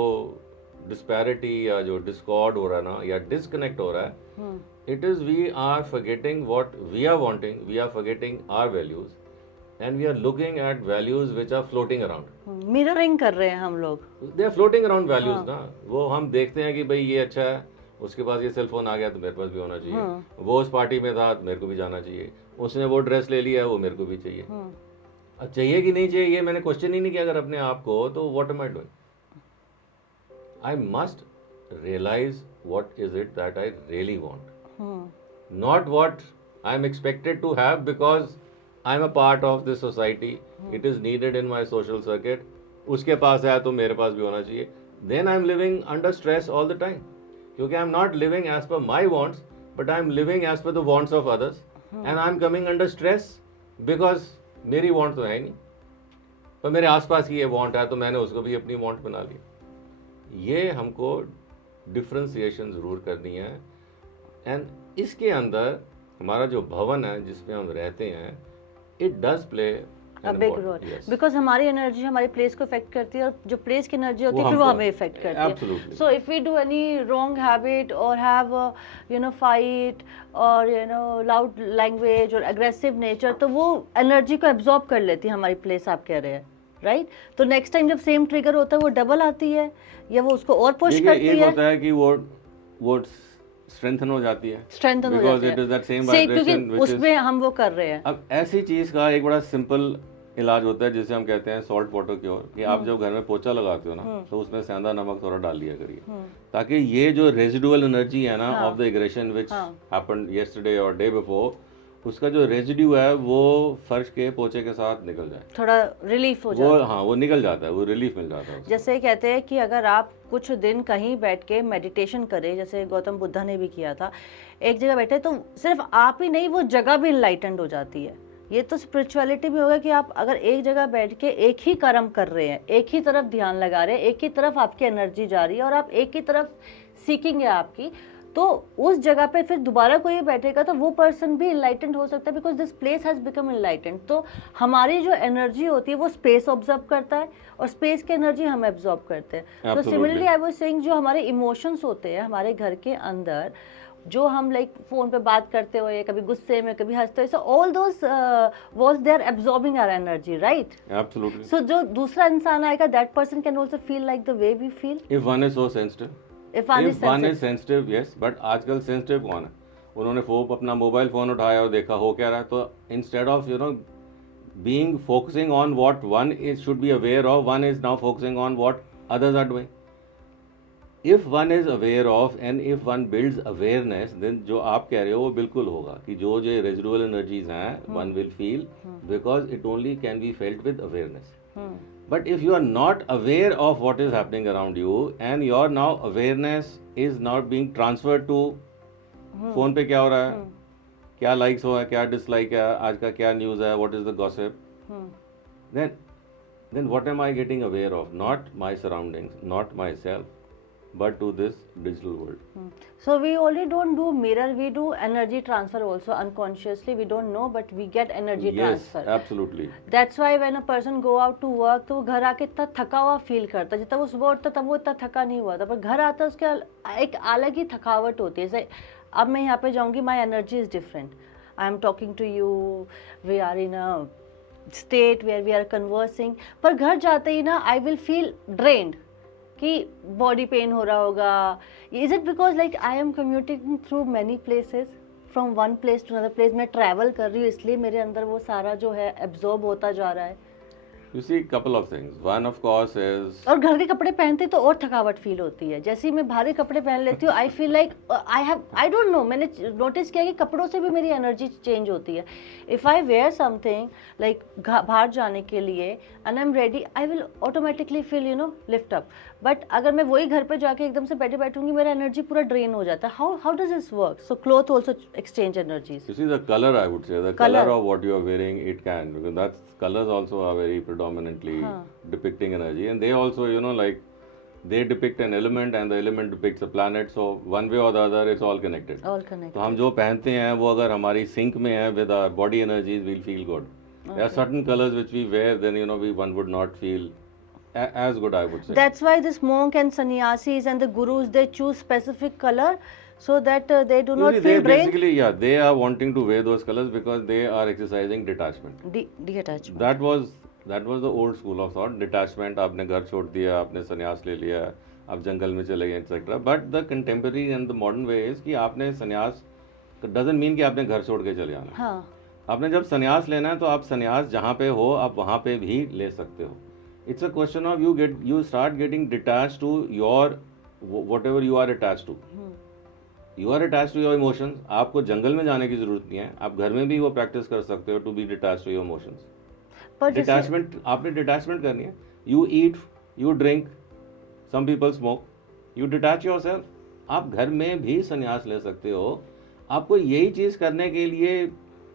डिस्पैरिटी या जो डिस्कॉर्ड हो रहा है ना, या डिस्कनेक्ट हो रहा है, it is we are forgetting what we are wanting, we are forgetting our values and we are looking at values which are floating around. Mirroring कर रहे हैं हम लोग, they are floating around values ना। वो हम देखते हैं कि भाई ये अच्छा है, उसके पास ये सेलफोन आ गया तो मेरे पास भी होना चाहिए, वो उस पार्टी में था तो मेरे को भी जाना चाहिए, उसने वो ड्रेस ले लिया वो मेरे को भी चाहिए। अब चाहिए कि नहीं चाहिए ये मैंने क्वेश्चन ही नहीं किया अगर अपने आप को, तो what am I doing? I must realise what is it that I really want, not what I am expected to have because I am a part of this society, it is needed in my social circuit, उसके पास है तो मेरे पास भी होना चाहिए। Then I am living under stress all the time, क्योंकि I am not living as per my wants but I am living as per the wants of others, and I am coming under stress because मेरी वॉन्ट तो है ही नहीं, पर मेरे आसपास की ये वॉन्ट है तो मैंने उसको भी अपनी वॉन्ट बना ली। ये हमको डिफ्रेंसिएशन ज़रूर करनी है। एंड इसके अंदर हमारा जो भवन है जिसमें हम रहते हैं, it does play a big role, because हमारी एनर्जी हमारी प्लेस को इफेक्ट करती है, और जो प्लेस की एनर्जी होती है फिर वो हमें इफेक्ट करती है। Absolutely। So if we do any wrong habit और हैव फाइट और लाउड लैंग्वेज और एग्रेसिव नेचर, तो वो एनर्जी को एब्जॉर्ब कर लेती है हमारी प्लेस, आप कह रहे हैं राइट। तो नेक्स्ट टाइम जब सेम ट्रिगर होता है वो डबल आती है या वो उसको और पुश करती है। एक होता है कि वो स्ट्रेंथन हो जाती है, स्ट्रेंथन हो जाती है, it is that same vibration क्योंकि उसमें हम वो कर रहे हैं। अब ऐसी चीज का एक बड़ा सिंपल इलाज होता है जिसे हम कहते हैं सॉल्ट वाटर क्योर, कि आप जब घर में पोछा लगाते हो ना तो उसमें सेंधा नमक थोड़ा डाल लिया करिए, ताकि ये जो रेजिडुअल एनर्जी है ना of the aggression which happened yesterday और डे बिफोर, उसका जो रेजिड्यू है वो फर्श के पोछे के साथ निकल जाए, थोड़ा रिलीफ हो जाता वो है। हाँ वो निकल जाता है, वो रिलीफ मिल जाता है उससे। जैसे कहते हैं कि अगर आप कुछ दिन कहीं बैठ के मेडिटेशन करें, जैसे गौतम बुद्धा ने भी किया था, एक जगह बैठे तो सिर्फ आप ही नहीं वो जगह भी इनलाइटेंड हो जाती है। ये तो स्पिरिचुअलिटी में होगा कि आप अगर एक जगह बैठ के एक ही कर्म कर रहे हैं, एक ही तरफ ध्यान लगा रहे हैं, एक ही तरफ आपकी एनर्जी जा रही है और आप एक ही तरफ सीकिंग है आपकी, तो उस जगह पे फिर दोबारा कोई बैठेगा तो वो पर्सन भी इनलाइटेंड हो सकता है, because this place has become enlightened. तो हमारी जो एनर्जी होती है वो स्पेस ऑब्जर्व करता है और स्पेस की एनर्जी हम एब्जॉर्ब करते हैं। तो Absolutely. Similarly I was saying, जो हमारे इमोशंस होते हैं हमारे घर के अंदर, जो हम लाइक फोन पे बात करते हुए कभी गुस्से में कभी हंसते हुए, so all those walls they are absorbing our energy, right? Absolutely. So जो दूसरा इंसान आएगा, that person can also feel like the way we feel. If one is so sensitive, If one is sensitive, yes, but आजकल सेंसिटिव कौन है? उन्होंने अपना मोबाइल फोन उठाया और देखा हो क्या रहा है, तो instead of being focusing on what one is should be aware of, one is now focusing on what others are doing. If one is aware of and if one builds awareness, then जो आप कह रहे हो वो बिल्कुल होगा कि जो residual energies हैं, one will feel, because it only can be felt with awareness. But if you are not aware of what is happening around you and your now awareness is not being transferred to phone पे क्या हो रहा है, क्या लाइक्स हो है, क्या डिसलाइक है, आज का क्या न्यूज़ है, what is the gossip, then what am I getting aware of? Not my surroundings, not myself, but to this digital world. So we only don't do mirror, we do energy transfer also unconsciously. We don't know, but we get energy Yes, transfer. absolutely. That's why when a person go out to work, तो वो घर आके इतना थका हुआ फील करता है। जितना वो सुबह उठता तब वो इतना थका नहीं हुआ था, पर घर आता है उसके एक अलग ही थकावट होती है। जैसे अब मैं यहाँ पे जाऊँगी, my energy is different, I am talking to you, we are in a state where we are conversing, पर घर जाते ही ना आई विल फील ड्रेन्ड, कि बॉडी पेन हो रहा होगा। Is it because like I am commuting through many places, from one place to another place, मैं ट्रैवल कर रही हूँ इसलिए मेरे अंदर वो सारा जो है एब्जॉर्ब होता जा रहा है। You see, couple of things. One, of course, is और घर के कपड़े पहनते तो और थकावट फील होती है। जैसे ही मैं भारी कपड़े पहन लेती हूँ, I feel like I don't no, मैंने नोटिस किया कि कपड़ों से भी मेरी एनर्जी चेंज होती है। If I wear something like बाहर जाने के लिए and I am ready, I will automatically feel lift up. But अगर मैं वही घर पे जाके एकदम से बैठूंगी, मेरा एनर्जी पूरा ड्रेन हो जाता है। How does this work? So cloth also exchange energies. you see the color, I would say the color of what you are wearing, it can, because that's colors also are very predominantly depicting energy, and they also like they depict an element and the element depicts a planet, so one way or the other it's all connected. तो हम जो पहनते हैं वो अगर हमारी सिंक में है with our body energies, we'll feel good. There are certain colors which we wear, then one would not feel as good, I would say. That's why this monk and sannyasis and the gurus, they choose specific color so that they do not Usually feel they drained. basically, they are wanting to wear those colors because they are exercising detachment. Detachment. That was the old school of thought. Detachment, आपने घर छोड़ दिया, आपने संन्यास ले लिया, आप जंगल में चले गए, etc. But the contemporary and the modern way is कि आपने संन्यास doesn't mean कि आपने घर छोड़ के चले आना। हाँ। आपने जब संन्यास लेना है तो आप संन्यास जहाँ पे हो आप वहाँ पे भी ले सकते हो। It's a question of you start getting detached to your whatever you are attached to. You are attached to your emotions. आपको जंगल में जाने की जरूरत नहीं है, आप घर में भी वो प्रैक्टिस कर सकते हो to be detached to your emotions. पर Detachment, आपने detachment करनी है. You eat, you drink, some people smoke. You detach yourself. आप घर में भी संन्यास ले सकते हो। आपको यही चीज़ करने के लिए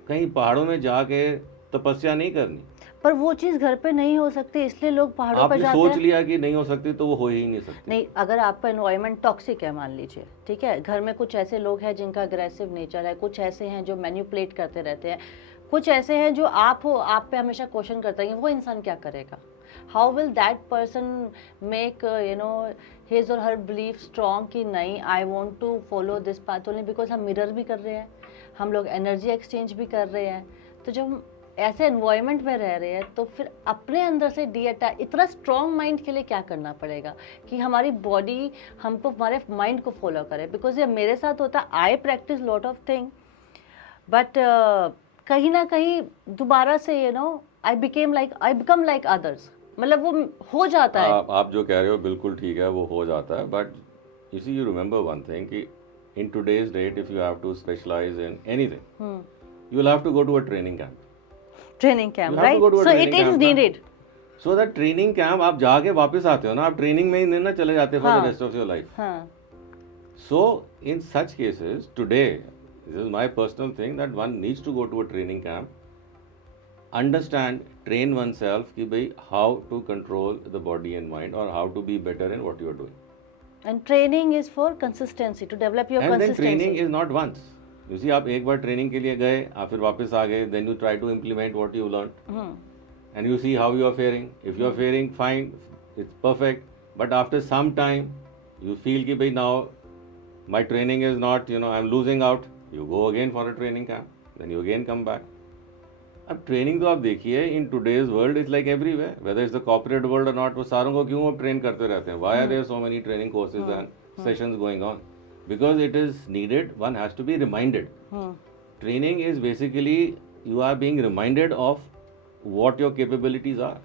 कहीं पहाड़ों में जाके तपस्या नहीं करनी। पर वो चीज़ घर पे नहीं हो सकती, इसलिए लोग पहाड़ों पर जाते हैं। सोच लिया कि नहीं हो सकती तो वो हो ही नहीं सकती। नहीं, अगर आपका एनवायरनमेंट टॉक्सिक है मान लीजिए, ठीक है, घर में कुछ ऐसे लोग हैं जिनका अग्रेसिव नेचर है, कुछ ऐसे हैं जो मैन्युपुलेट करते रहते हैं, कुछ ऐसे हैं जो आप पे हमेशा क्वेश्चन करते हैं, वो इंसान क्या करेगा? How will that person make his और हर बिलीफ स्ट्रॉन्ग कि नहीं, I want to follow this path only because हम मिरर भी कर रहे हैं, हम लोग एनर्जी एक्सचेंज भी कर रहे हैं। तो जब हम ऐसे एनवायरनमेंट में रह रहे हैं तो फिर अपने अंदर से इतना स्ट्रॉन्ग माइंड के लिए क्या करना पड़ेगा कि हमारी बॉडी हमको हमारे माइंड को फॉलो करे? बिकॉज ये मेरे साथ होता है, I practise lot of thing, but कहीं ना कहीं दोबारा से आई बिकम लाइक अदर्स, मतलब वो हो जाता है। आप जो कह रहे हो बिल्कुल ठीक है, वो हो जाता है, but you remember one thing कि in today's date if you have to specialise in anything, you will have to go to a training camp. Training camp, You have to right? go to a So training it is camp, na? needed. So that training camp आप जाके वापस आते हो ना, आप ट्रेनिंग में ही नहीं ना चले जाते for the हाँ. rest of your life. हाँ. So in such cases, today, this is my personal thing that one needs to go to a training camp, understand, train oneself कि भाई how to control the body and mind or how to be better in what you are doing. And training is for consistency, to develop your And then consistency. training is not once. You see, आप एक बार ट्रेनिंग के लिए गए, आप फिर वापस आ गए, then you try to implement what you learned. And you see how you are faring. If you are faring fine, it's perfect. But after some time, you feel कि भाई now my training is not, I'm losing out. You go again for a training camp. Then you again come back. अब ट्रेनिंग तो आप देखिए in today's world is like everywhere whether is the corporate world और नॉट, वो सारों को क्यों अब ट्रेन करते रहते हैं? Why are there so many training courses and sessions going on? Because it is needed, one has to be reminded. Training is basically you are being reminded of what your capabilities are.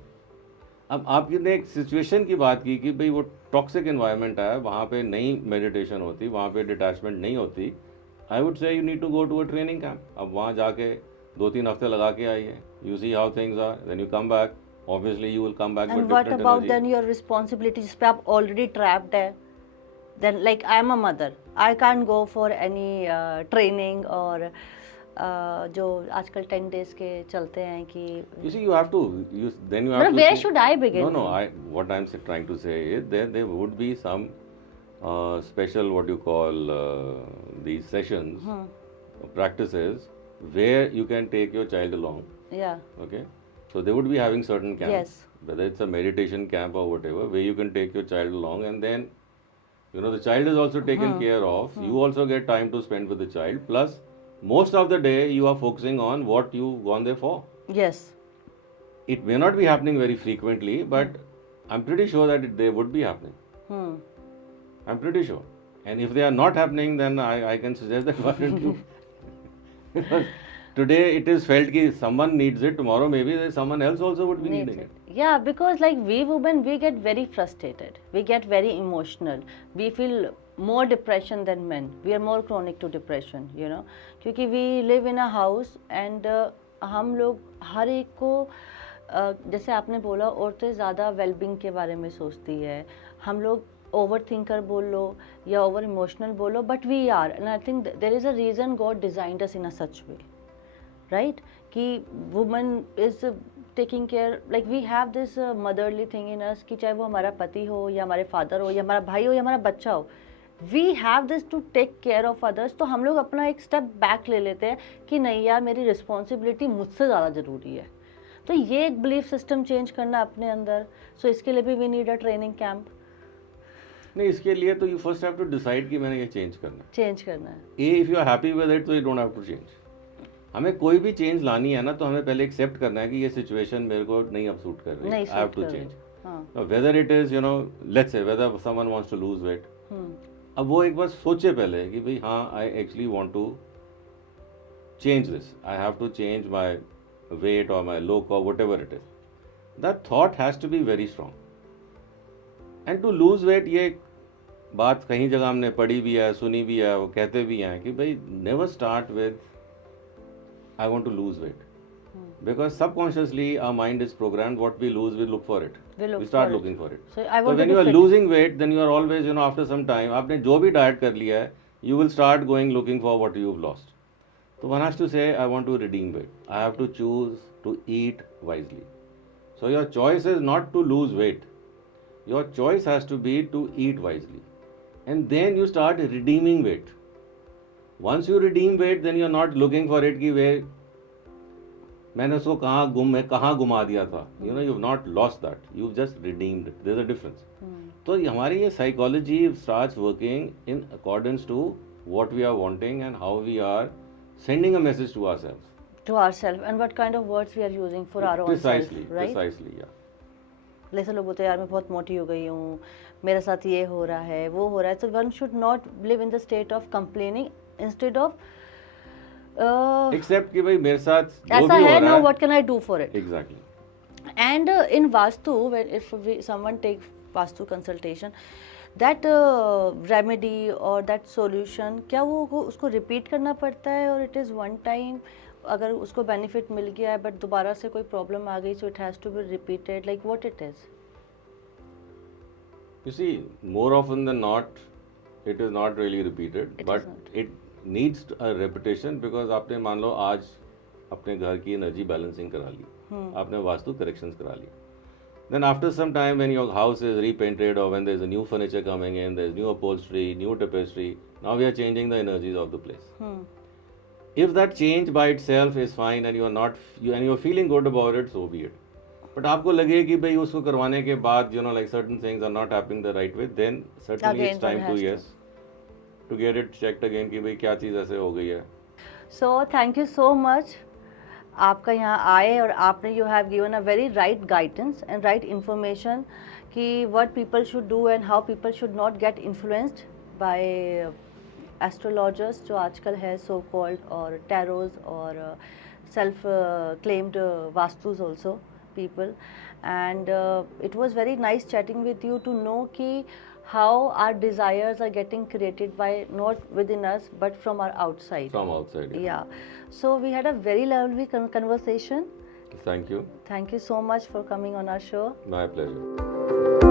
अब आपने एक सिचुएशन की बात की कि भाई वो टॉक्सिक एनवायरनमेंट है, वहाँ पे नहीं मेडिटेशन होती, वहाँ पे डिटैचमेंट नहीं होती. I would say you need to go to a training camp. अब वहाँ जाके 2-3 हफ्ते लगा के आइए. You see how things are, then you come back. Obviously you will come back with And what different about energy. then your responsibilities जिस पे आप already trapped है? Then like I am a mother, I can't go for any training or जो आजकल 10 days के चलते हैं कि You see, you have to, then you have मतलब to where see- should I begin No, from? what I'm trying to say is there would be some special, what you call, these sessions, practices, where you can take your child along. Yeah. Okay, so they would be having certain camps, Yes. whether it's a meditation camp or whatever, where you can take your child along, and then the child is also taken care of. You also get time to spend with the child. Plus, most of the day you are focusing on what you've gone there for. Yes. It may not be happening very frequently, but I'm pretty sure that they would be happening. I'm pretty sure. And if they are not happening, then I can suggest that why don't you? Because today it is felt that someone needs it, tomorrow maybe someone else also would be needing it. Yeah, because like we women, we get very frustrated. We get very emotional. We feel more depression than men. We are more chronic to depression, क्योंकि we live in a house and हम लोग हर एक को जैसे आपने बोला, औरतें ज़्यादा वेलबींग के बारे में सोचती है. हम लोग ओवर थिंकर बोल लो या ओवर इमोशनल बोलो, but we are, and I think there is a reason God designed us in a such way, right, कि woman is taking care, like we have this motherly thing in us कि चाहे वो हमारा पति हो या हमारे फादर हो या हमारा भाई हो या हमारा बच्चा हो, we have this to take care of others. तो हम लोग अपना एक स्टेप बैक ले लेते हैं कि नहीं यार, मेरी रिस्पॉन्सिबिलिटी मुझसे ज़्यादा ज़रूरी है. तो ये एक बिलीफ सिस्टम चेंज करना अपने अंदर. सो इसके लिए भी we need a training camp. नहीं, इसके लिए तो you first have to decide कि मैंने ये चेंज करना है. If you are happy with it तो you don't have to change. हमें कोई भी चेंज लानी है ना, तो हमें पहले एक्सेप्ट करना है कि ये सिचुएशन मेरे को नहीं अब सूट कर रही है. I have to change. Whether it is let's say whether someone wants to lose weight, अब वो एक बार सोचे पहले कि भाई हाँ, I actually want to change this, I have to change my weight और माय लुक और whatever it is. That thought has to be very strong. And to lose weight, ये बात कहीं जगह हमने पढ़ी भी है, सुनी भी है, वो कहते भी हैं कि भाई never start with I want to lose weight. Because subconsciously our mind is programmed, what we lose, we look for it. We start looking for it. So I want to when be you are fit. losing weight, then you are always, after some time, आपने जो भी diet कर लिया है, you will start going looking for what you've lost. So one has to say, I want to redeem weight. I have to choose to eat wisely. So your choice is not to lose weight. Your choice has to be to eat wisely. And then you start redeeming weight. Once you redeem weight, then you're not looking for it कि वे मैंने उसको कहाँ घुमा दिया था. You've not lost that. You've just redeemed it. There's a difference. तो हमारी ये psychology starts working in accordance to what we are wanting and how we are sending a message to ourselves. To ourselves, and what kind of words we are using for our own self, right? Precisely, yeah. जैसे लोग बोलते हैं यार मैं बहुत मोटी हो गई हूँ, मेरे साथ ये हो रहा है, वो हो रहा है. So one should not live in the state of complaining instead of Except कि भाई मेरे साथ जो ऐसा भी हो है रहा now है. what can I do for it? Exactly. And in Vastu, if someone takes Vastu consultation, that remedy or that solution, क्या वो उसको repeat करना पड़ता है, or it is one time, अगर उसको बेनिफिट मिल गया है बट दोबारा से कोई प्रॉब्लम आ गई, so it has to be repeated, like what it is? You see, more often than not, it is not really repeated, It is but not. it needs a repetition because आपने मान लो आज अपने घर की एनर्जी बैलेंसिंग करा ली, आपने वास्तु करेक्शंस करा ली. Then after some time when your house is repainted or when there is a new furniture coming in, there is new upholstery, new tapestry, now we are changing the energies of the place. If that change by itself is fine and you are feeling good about it, so be it. But आपको लगे कि भाई उसको करवाने के बाद like certain things are not happening the right way, then certainly Again, it's time one to has to get it checked again कि भाई क्या चीज़ ऐसे हो गई है. So thank you so much, आपका यहाँ आए और आपने you have given a very right guidance and right information कि what people should do and how people should not get influenced by astrologers जो आजकल है सो कॉल्ड, और टैरोज और self claimed vastus also people. And it was very nice chatting with you to know ki how our desires are getting created by not within us but from our outside. From outside. Yeah. So we had a very lovely conversation. Thank you. Thank you so much for coming on our show. My pleasure.